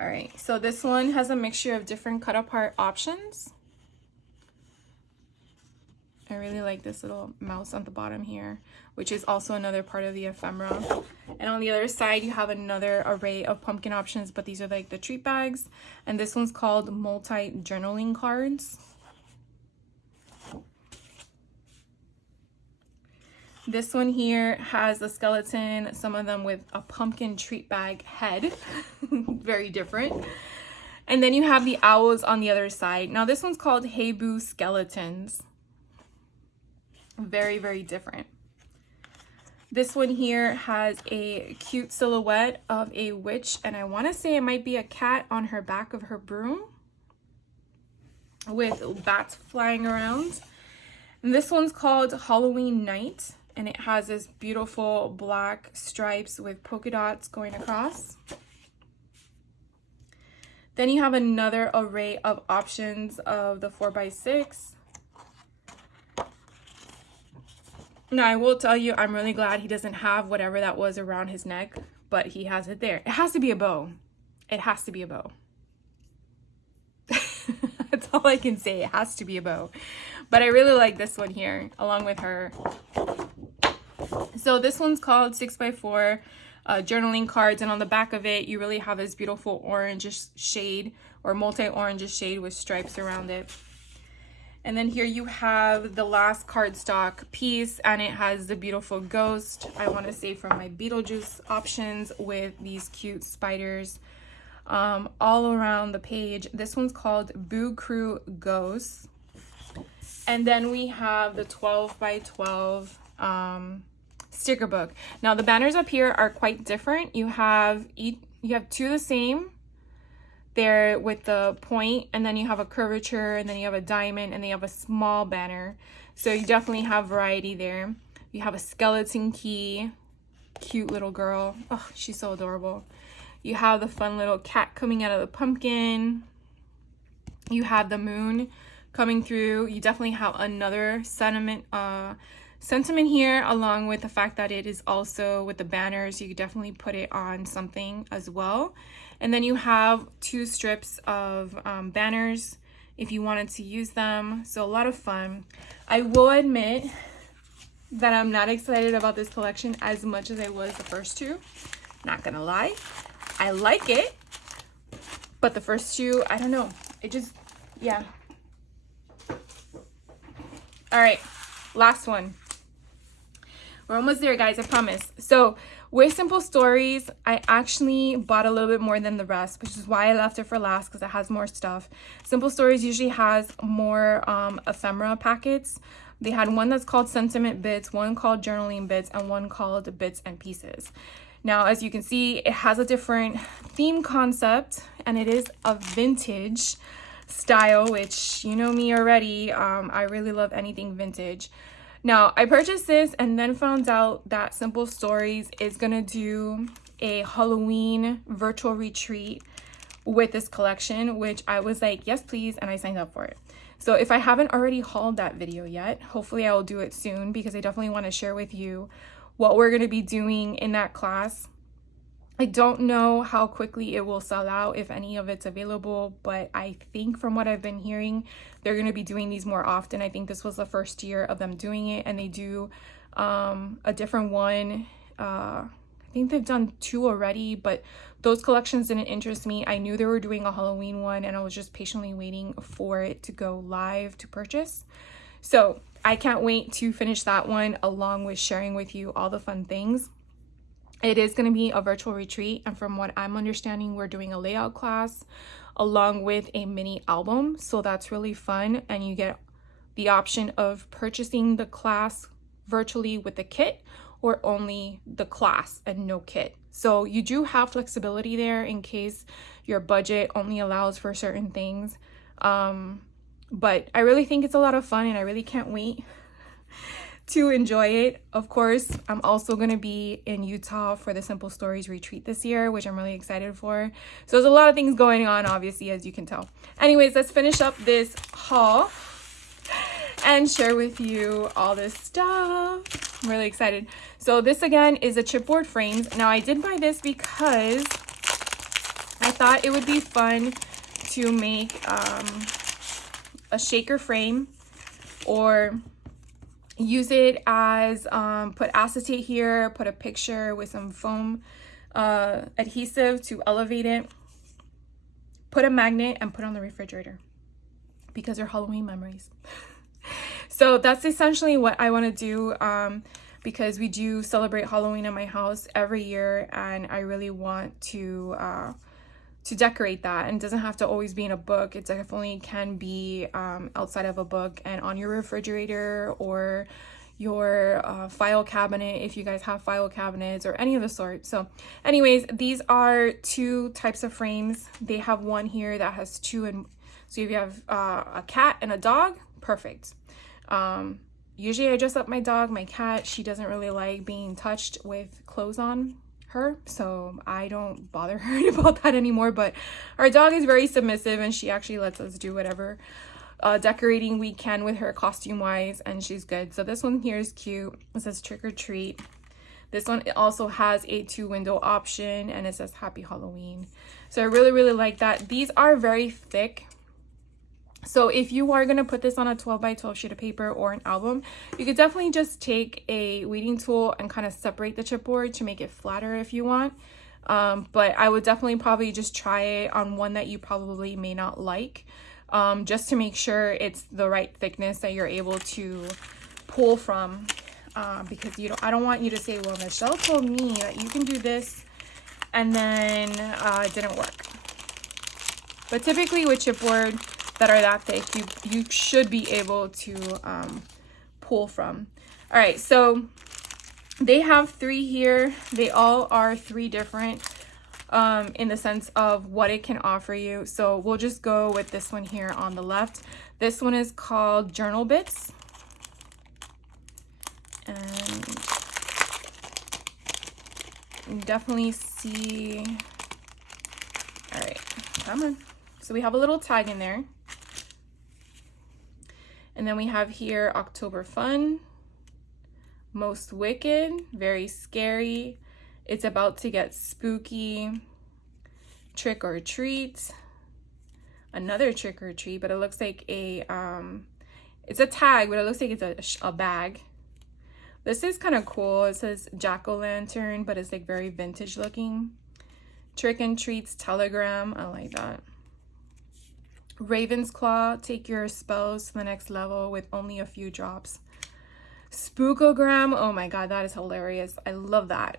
All right, so this one has a mixture of different cut apart options. I really like this little mouse on the bottom here, which is also another part of the ephemera. And on the other side, you have another array of pumpkin options, but these are like the treat bags. And this one's called multi-journaling cards. This one here has a skeleton, some of them with a pumpkin treat bag head. Very different. And then you have the owls on the other side. Now this one's called Hey Boo Skeletons. Very, very different. This one here has a cute silhouette of a witch, and I want to say it might be a cat on her back of her broom. with bats flying around. And this one's called Halloween Night, and it has this beautiful black stripes with polka dots going across. Then you have another array of options of the 4x6. Now, I will tell you, I'm really glad he doesn't have whatever that was around his neck, but he has it there. It has to be a bow. It has to be a bow. That's all I can say. It has to be a bow. But I really like this one here, along with her. So this one's called 6x4 journaling cards. And on the back of it, you really have this beautiful orange shade or multi-orange shade with stripes around it. And then here you have the last cardstock piece, and it has the beautiful ghost. I want to say from my Beetlejuice options with these cute spiders all around the page. This one's called Boo Crew Ghosts. And then we have the 12x12 sticker book. Now the banners up here are quite different. You have two the same. They're with the point, and then you have a curvature, and then you have a diamond, and then you have a small banner. So you definitely have variety there. You have a skeleton key, cute little girl. Oh, she's so adorable. You have the fun little cat coming out of the pumpkin. You have the moon coming through. You definitely have another sentiment here, along with the fact that it is also with the banners. You could definitely put it on something as well. And then you have two strips of banners if you wanted to use them. So a lot of fun. I will admit that I'm not excited about this collection as much as I was the first two. Not gonna lie. I like it, but the first two, I don't know. It just, yeah. All right, last one. We're almost there, guys, I promise. So with Simple Stories, I actually bought a little bit more than the rest, which is why I left it for last, because it has more stuff. Simple Stories usually has more ephemera packets. They had one that's called Sentiment Bits, one called Journaling Bits, and one called Bits and Pieces. Now, as you can see, it has a different theme concept, and it is a vintage style, which you know me already. I really love anything vintage. Now, I purchased this and then found out that Simple Stories is gonna do a Halloween virtual retreat with this collection, which I was like, yes, please, and I signed up for it. So if I haven't already hauled that video yet, hopefully I will do it soon, because I definitely want to share with you what we're going to be doing in that class. I don't know how quickly it will sell out, if any of it's available, but I think from what I've been hearing, they're going to be doing these more often. I think this was the first year of them doing it, and they do a different one. I think they've done two already, but those collections didn't interest me. I knew they were doing a Halloween one, and I was just patiently waiting for it to go live to purchase. So I can't wait to finish that one, along with sharing with you all the fun things. It is going to be a virtual retreat, and from what I'm understanding, we're doing a layout class along with a mini album. So that's really fun, and you get the option of purchasing the class virtually with the kit, or only the class and no kit. So you do have flexibility there in case your budget only allows for certain things. But I really think it's a lot of fun, and I really can't wait to enjoy it. Of course, I'm also going to be in Utah for the Simple Stories retreat this year, which I'm really excited for. So there's a lot of things going on, obviously, as you can tell. Anyways, let's finish up this haul and share with you all this stuff. I'm really excited. So this again is a chipboard frames. Now I did buy this because I thought it would be fun to make a shaker frame, or use it as put acetate here, put a picture with some foam adhesive to elevate it, put a magnet, and put on the refrigerator, because they're Halloween memories. So that's essentially what I want to do, because we do celebrate Halloween in my house every year, and I really want to decorate that. And it doesn't have to always be in a book. It definitely can be outside of a book and on your refrigerator, or your file cabinet, if you guys have file cabinets or any of the sort. So anyways, these are two types of frames. They have one here that has two So if you have a cat and a dog, perfect. Usually I dress up my dog. My cat, she doesn't really like being touched with clothes on her, so I don't bother her about that anymore. But our dog is very submissive, and she actually lets us do whatever decorating we can with her costume wise, and she's good. So this one here is cute. It says trick or treat. This one also has a 2-window option, and it says happy Halloween. So I really like that. These are very thick. So if you are going to put this on a 12 by 12 sheet of paper or an album, you could definitely just take a weeding tool and kind of separate the chipboard to make it flatter if you want. But I would definitely probably just try it on one that you probably may not like, just to make sure it's the right thickness that you're able to pull from. Because I don't want you to say, well, Michelle told me that you can do this and then it didn't work. But typically with chipboard that are that thick, you should be able to pull from. All right, so they have 3 here. They all are 3 different in the sense of what it can offer you. So we'll just go with this one here on the left. This one is called Journal Bits. And you definitely see, all right, come on. So we have a little tag in there. And then we have here October Fun, Most Wicked, very scary, It's About to Get Spooky, Trick or Treat, another trick or treat, but it looks like a, it's a tag, but it looks like it's a bag. This is kind of cool. It says jack-o'-lantern, but it's like very vintage looking. Trick and Treats Telegram, I like that. Raven's Claw, take your spells to the next level with only a few drops. Spookogram, oh my god, that is hilarious. I love that.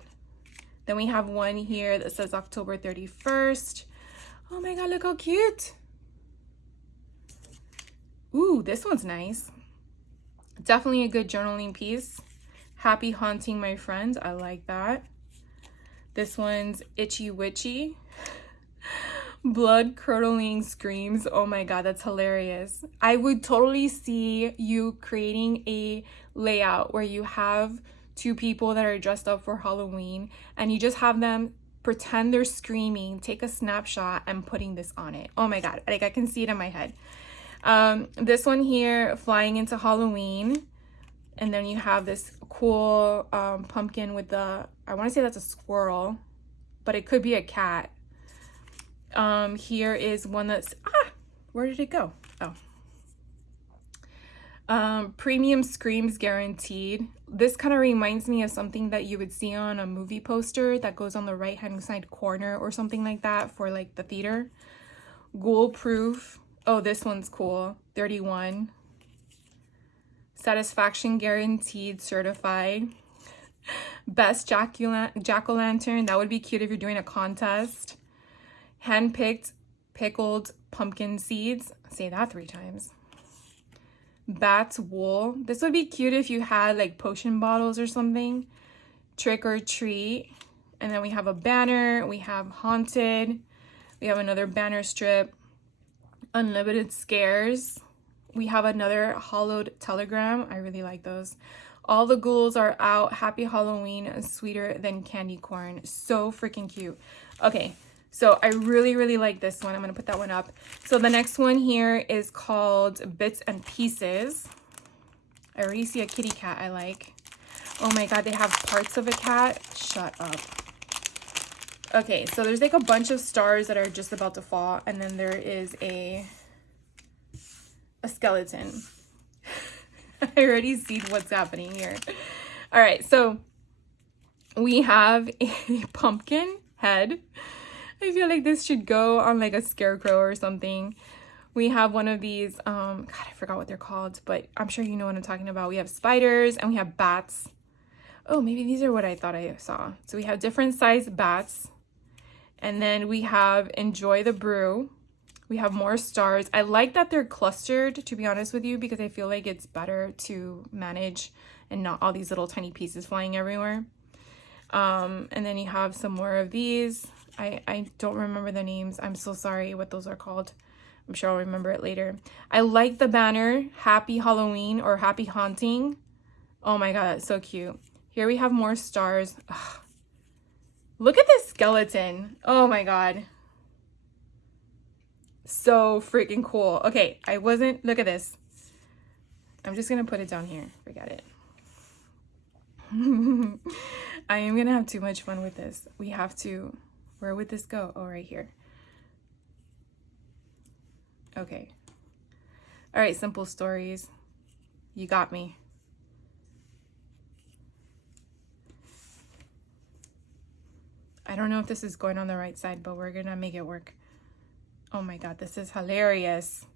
Then we have one here that says October 31st. Oh my god, look how cute. Ooh, this one's nice. Definitely a good journaling piece. Happy Haunting My Friend, I like that. This one's Itchy Witchy. Blood Curdling Screams, oh my god, that's hilarious. I would totally see you creating a layout where you have 2 people that are dressed up for Halloween and you just have them pretend they're screaming, take a snapshot, and putting this on it. Oh my god, like I can see it in my head. This one here, Flying into Halloween. And then you have this cool pumpkin with the, I want to say that's a squirrel, but it could be a cat. Here is one that's, where did it go? Oh. Premium Screams Guaranteed. This kind of reminds me of something that you would see on a movie poster that goes on the right hand side corner or something like that for like the theater. Ghoul Proof. Oh, this one's cool. 31. Satisfaction Guaranteed Certified. Best jack-o'-lantern. That would be cute if you're doing a contest. Handpicked pickled pumpkin seeds. Say that 3 times. Bat's wool. This would be cute if you had like potion bottles or something. Trick or treat. And then we have a banner. We have haunted. We have another banner strip. Unlimited scares. We have another hollowed telegram. I really like those. All the ghouls are out. Happy Halloween. Sweeter than candy corn. So freaking cute. Okay, so I really like this one. I'm going to put that one up. So the next one here is called Bits and Pieces. I already see a kitty cat I like. Oh my god, they have parts of a cat. Shut up. Okay, so there's like a bunch of stars that are just about to fall. And then there is a skeleton. I already see what's happening here. All right, so we have a pumpkin head. I feel like this should go on like a scarecrow or something. We have one of these, God, I forgot what they're called, but I'm sure you know what I'm talking about. We have spiders and we have bats. Oh, maybe these are what I thought I saw. So we have different sized bats. And then we have Enjoy the Brew. We have more stars. I like that they're clustered, to be honest with you, because I feel like it's better to manage and not all these little tiny pieces flying everywhere. And then you have some more of these. I don't remember the names. I'm so sorry what those are called. I'm sure I'll remember it later. I like the banner, Happy Halloween or Happy Haunting. Oh my god, that's so cute. Here we have more stars. Ugh. Look at this skeleton. Oh my god. So freaking cool. Okay, look at this. I'm just gonna put it down here. Forget it. I am gonna have too much fun with this. We have to, where would this go? Oh, right here. Okay. All right, Simple Stories. You got me. I don't know if this is going on the right side, but we're gonna make it work. Oh my god, this is hilarious.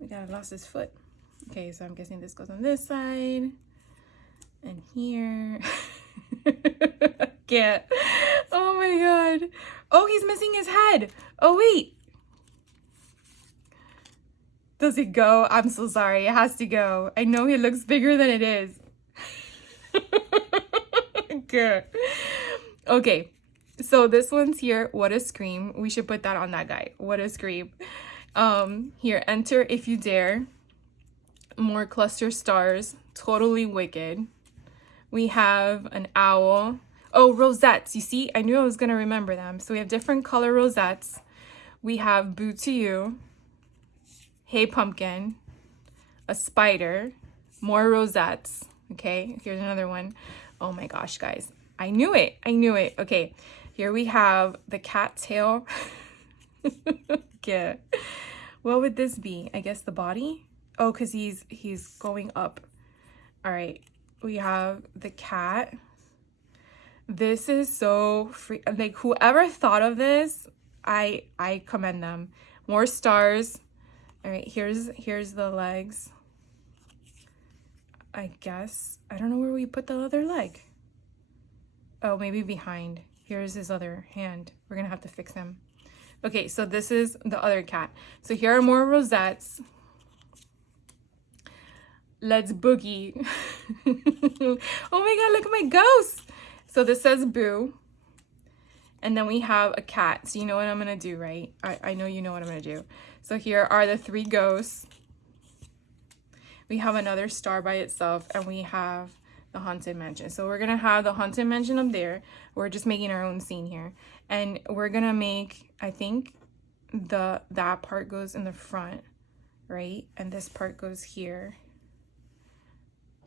We got lost his foot. Okay, so I'm guessing this goes on this side. And here. Can't. Oh my god. Oh, he's missing his head. Oh, wait. Does it go? I'm so sorry. It has to go. I know he looks bigger than it is. Good. Okay. So this one's here. What a scream. We should put that on that guy. What a scream. Here, enter if you dare. More cluster stars. Totally wicked. We have an owl. Oh, rosettes. You see, I knew I was going to remember them. So we have different color rosettes. We have Boo to You. Hey Pumpkin. A spider. More rosettes. Okay, here's another one. Oh my gosh, guys. I knew it. I knew it. Okay, here we have the cat tail. Yeah. What would this be? I guess the body? Oh, because he's going up. All right. We have the cat. This is so free. Like, whoever thought of this, I commend them. More stars. All right, here's the legs. I guess. I don't know where we put the other leg. Oh, maybe behind. Here's his other hand. We're gonna have to fix him. Okay, so this is the other cat. So here are more rosettes. Let's boogie. Oh my god, look at my ghost. So this says Boo. And then we have a cat. So you know what I'm gonna do, right? I know you know what I'm gonna do. So here are the three ghosts. We have another star by itself, and we have the Haunted Mansion. So we're gonna have the Haunted Mansion up there. We're just making our own scene here. And we're gonna make, I think, that part goes in the front, right? And this part goes here.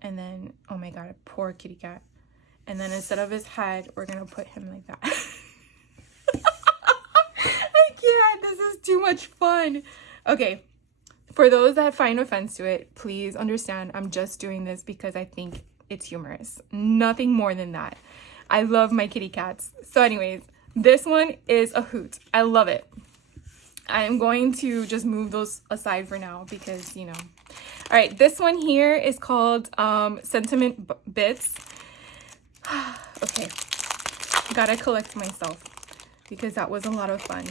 And then, oh my god, poor kitty cat. And then instead of his head, we're gonna put him like that. I can't, this is too much fun. Okay, for those that find offense to it, please understand I'm just doing this because I think it's humorous. Nothing more than that. I love my kitty cats. So anyways, this one is a hoot. I love it. I'm going to just move those aside for now because, you know. All right, this one here is called Sentiment Bits. Okay, gotta collect myself because that was a lot of fun.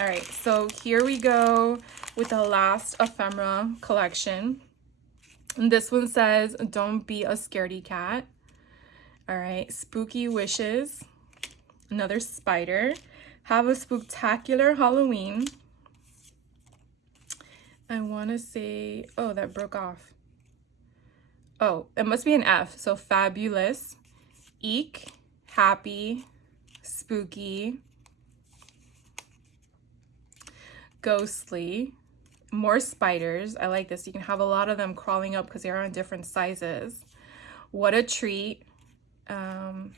All right, so here we go with the last ephemera collection. And this one says, don't be a scaredy cat. All right, spooky wishes. Another spider. Have a spooktacular Halloween. I want to say, oh, that broke off. Oh, it must be an F. So fabulous, eek, happy, spooky, ghostly, more spiders. I like this. You can have a lot of them crawling up because they are on different sizes. What a treat.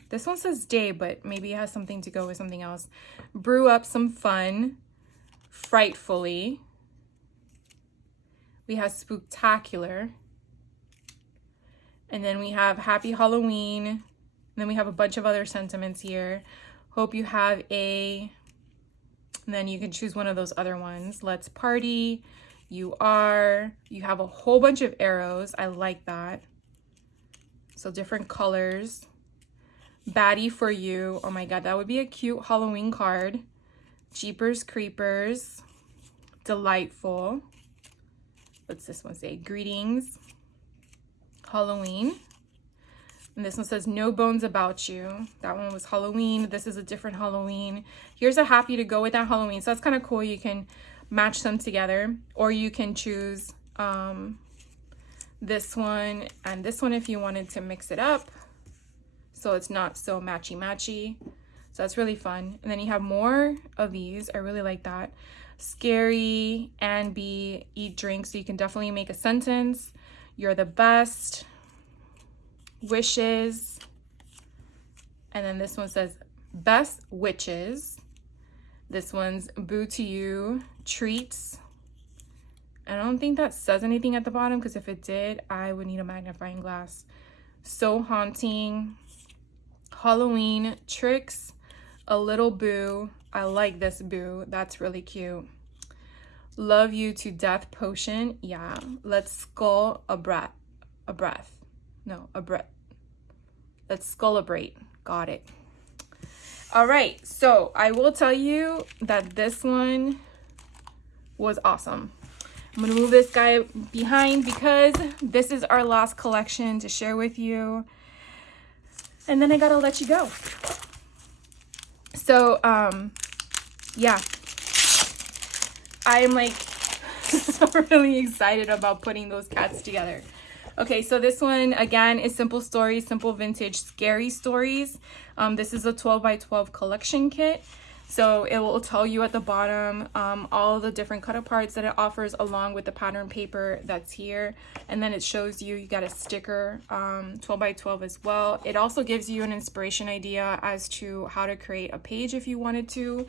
This one says day, but maybe it has something to go with something else. Brew up some fun. Frightfully. We have spooktacular. And then we have happy Halloween. And then we have a bunch of other sentiments here. Hope you have a... And then you can choose one of those other ones. Let's party. You are. You have a whole bunch of arrows. I like that. So different colors. Baddie for you. Oh my god, that would be a cute Halloween card. Jeepers Creepers. Delightful. What's this one say? Greetings. Halloween. And this one says No Bones About You. That one was Halloween. This is a different Halloween. Here's a happy to go with that Halloween. So that's kind of cool. You can match them together, or you can choose this one and this one if you wanted to mix it up so it's not so matchy. So that's really fun. And then you have more of these. I really like that. Scary and be eat drink. So you can definitely make a sentence. You're the best. Wishes. And then this one says best witches. This one's boo to you. Treats. I don't think that says anything at the bottom, because if it did, I would need a magnifying glass. So haunting. Halloween. Tricks. A little boo. I like this boo. That's really cute. Love you to death potion. Yeah. Let's skull a breath. Let's skullabrate. Got it. All right. So I will tell you that this one was awesome. I'm going to move this guy behind because this is our last collection to share with you. And then I got to let you go. So, yeah. I'm like so really excited about putting those cats together. Okay, so this one, again, is Simple Stories, Simple Vintage Scary Stories. This is a 12 by 12 collection kit. So it will tell you at the bottom all the different cut aparts that it offers, along with the pattern paper that's here. And then it shows you got a sticker, 12 by 12 as well. It also gives you an inspiration idea as to how to create a page if you wanted to.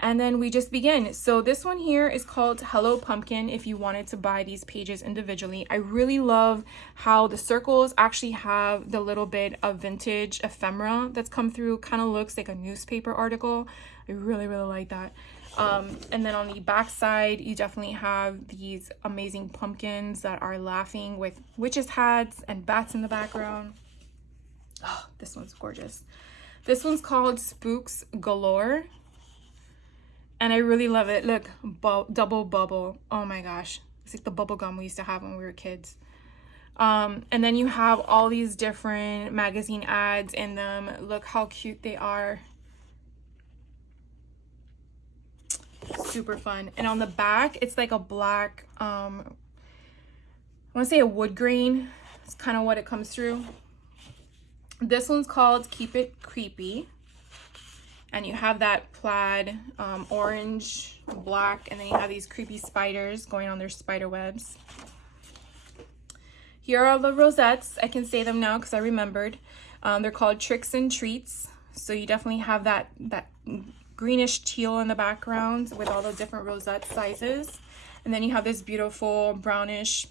And then we just begin. So this one here is called Hello Pumpkin if you wanted to buy these pages individually. I really love how the circles actually have the little bit of vintage ephemera that's come through. Kind of looks like a newspaper article. I really, really like that. And then on the back side, you definitely have these amazing pumpkins that are laughing with witches' hats and bats in the background. Oh, this one's gorgeous. This one's called Spooks Galore. And I really love it. Look, double bubble. Oh my gosh. It's like the bubble gum we used to have when we were kids. And then you have all these different magazine ads in them. Look how cute they are. Super fun. And on the back, it's like a black, I want to say a wood grain. It's kind of what it comes through. This one's called Keep It Creepy. And you have that plaid orange, black, and then you have these creepy spiders going on their spider webs. Here are the rosettes. I can say them now because I remembered. They're called Tricks and Treats. So you definitely have that greenish teal in the background with all the different rosette sizes. And then you have this beautiful brownish,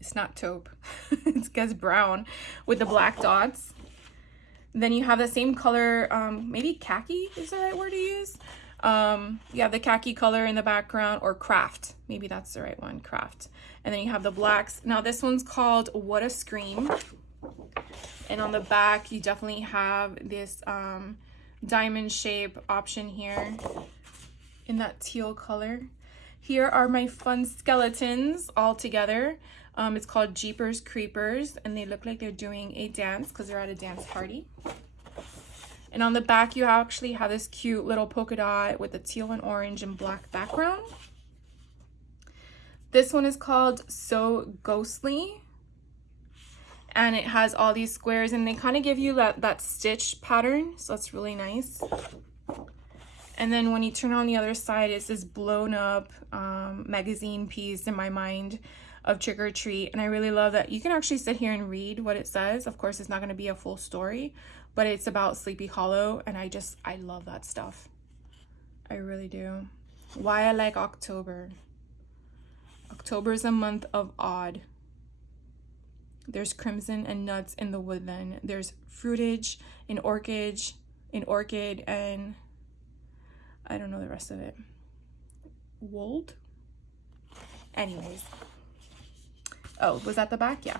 it's not taupe, it's guess brown with the black dots. Then you have the same color, maybe khaki is the right word to use. You have the khaki color in the background, or craft. Maybe that's the right one, craft. And then you have the blacks. Now this one's called What a Scream. And on the back, you definitely have this diamond shape option here in that teal color. Here are my fun skeletons all together. It's called Jeepers Creepers, and they look like they're doing a dance because they're at a dance party. And on the back, you actually have this cute little polka dot with the teal and orange and black background. This one is called So Ghostly, and it has all these squares, and they kind of give you that stitch pattern, so that's really nice. And then when you turn on the other side, it's this blown up magazine piece in my mind of Trick or Treat. And I really love that you can actually sit here and read what it says. Of course, it's not going to be a full story, but it's about Sleepy Hollow, and I love that stuff. I really do. Why I like October. October is a month of odd. There's crimson and nuts in the woodland. There's fruitage in orchid, and I don't know the rest of it. Wold? Anyways. Oh, was that the back? Yeah.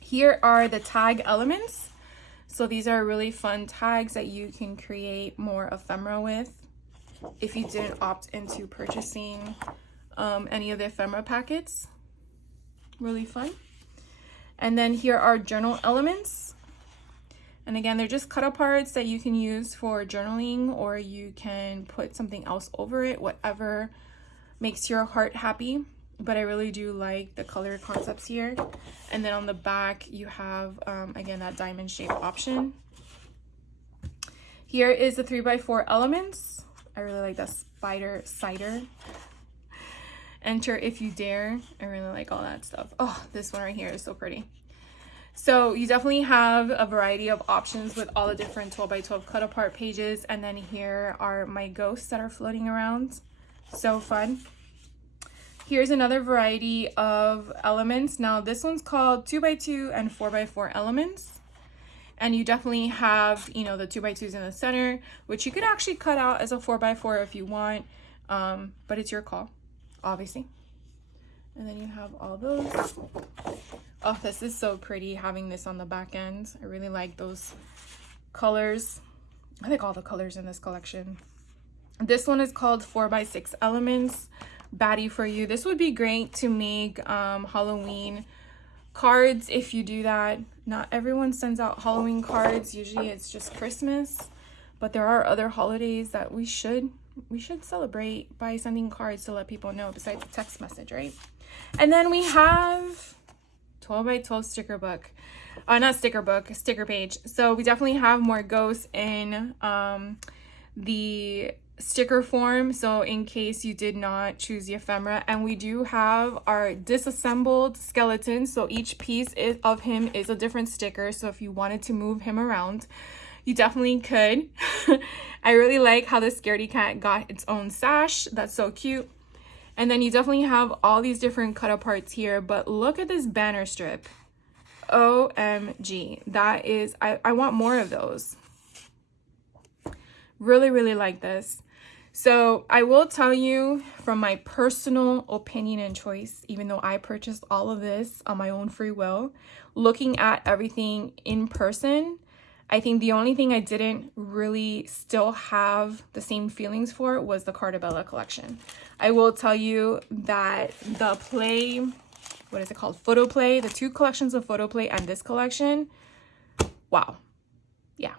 Here are the tag elements. So these are really fun tags that you can create more ephemera with if you didn't opt into purchasing any of the ephemera packets. Really fun. And then here are journal elements. And again, they're just cut aparts that you can use for journaling, or you can put something else over it, whatever makes your heart happy. But I really do like the color concepts here. And then on the back, you have, again, that diamond shape option. Here is the 3x4 elements. I really like that spider cider. Enter if you dare. I really like all that stuff. Oh, this one right here is so pretty. So you definitely have a variety of options with all the different 12x12 cut apart pages. And then here are my ghosts that are floating around. So fun. Here's another variety of elements. Now this one's called 2x2 and 4x4 elements. And you definitely have, you know, the 2x2s in the center, which you could actually cut out as a 4x4 if you want. But it's your call, obviously. And then you have all those. Oh, this is so pretty having this on the back end. I really like those colors. I like all the colors in this collection. This one is called 4x6 elements. Baddie for you. This would be great to make Halloween cards if you do that. Not everyone sends out Halloween cards. Usually it's just Christmas, but there are other holidays that we should celebrate by sending cards to let people know, besides the text message, right? And then we have 12x12 sticker book. Not sticker book, sticker page. So we definitely have more ghosts in the sticker form, so in case you did not choose the ephemera. And we do have our disassembled skeleton, so each piece of him is a different sticker, so if you wanted to move him around, you definitely could. I really like how the scaredy cat got its own sash. That's so cute. And then you definitely have all these different cut aparts here, but look at this banner strip. OMG, that is, I want more of those. Really like this. So I will tell you from my personal opinion and choice, even though I purchased all of this on my own free will, looking at everything in person, I think the only thing I didn't really still have the same feelings for was the Carta Bella collection. I will tell you that the play, what is it called? Photo play, the two collections of photo play and this collection, wow. Yeah.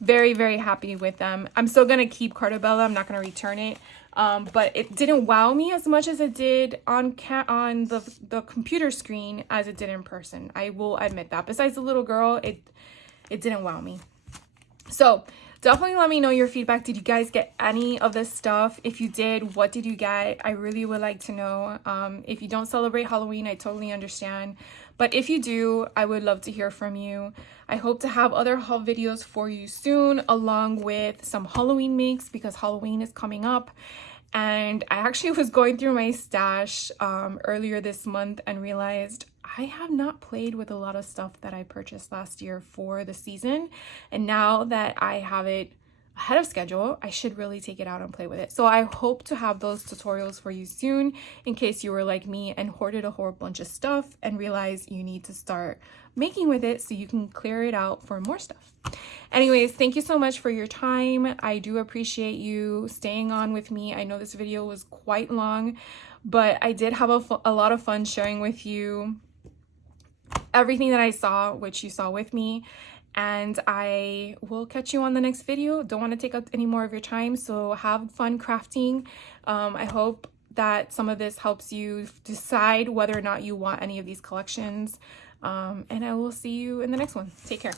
Very happy with them. I'm still gonna keep Carta Bella. I'm not gonna return it, but it didn't wow me as much as it did on the computer screen as it did in person. I will admit that. Besides the little girl, it didn't wow me. So definitely let me know your feedback. Did you guys get any of this stuff? If you did, what did you get? I really would like to know. If you don't celebrate Halloween, I totally understand. But if you do, I would love to hear from you. I hope to have other haul videos for you soon, along with some Halloween makes, because Halloween is coming up. And I actually was going through my stash earlier this month and realized I have not played with a lot of stuff that I purchased last year for the season. And now that I have it ahead of schedule, I should really take it out and play with it. So I hope to have those tutorials for you soon, in case you were like me and hoarded a whole bunch of stuff and realized you need to start making with it so you can clear it out for more stuff. Anyways, thank you so much for your time. I do appreciate you staying on with me. I know this video was quite long, but I did have a lot of fun sharing with you everything that I saw, which you saw with me. And I will catch you on the next video. Don't want to take up any more of your time, so have fun crafting. I hope that some of this helps you decide whether or not you want any of these collections. And I will see you in the next one. Take care.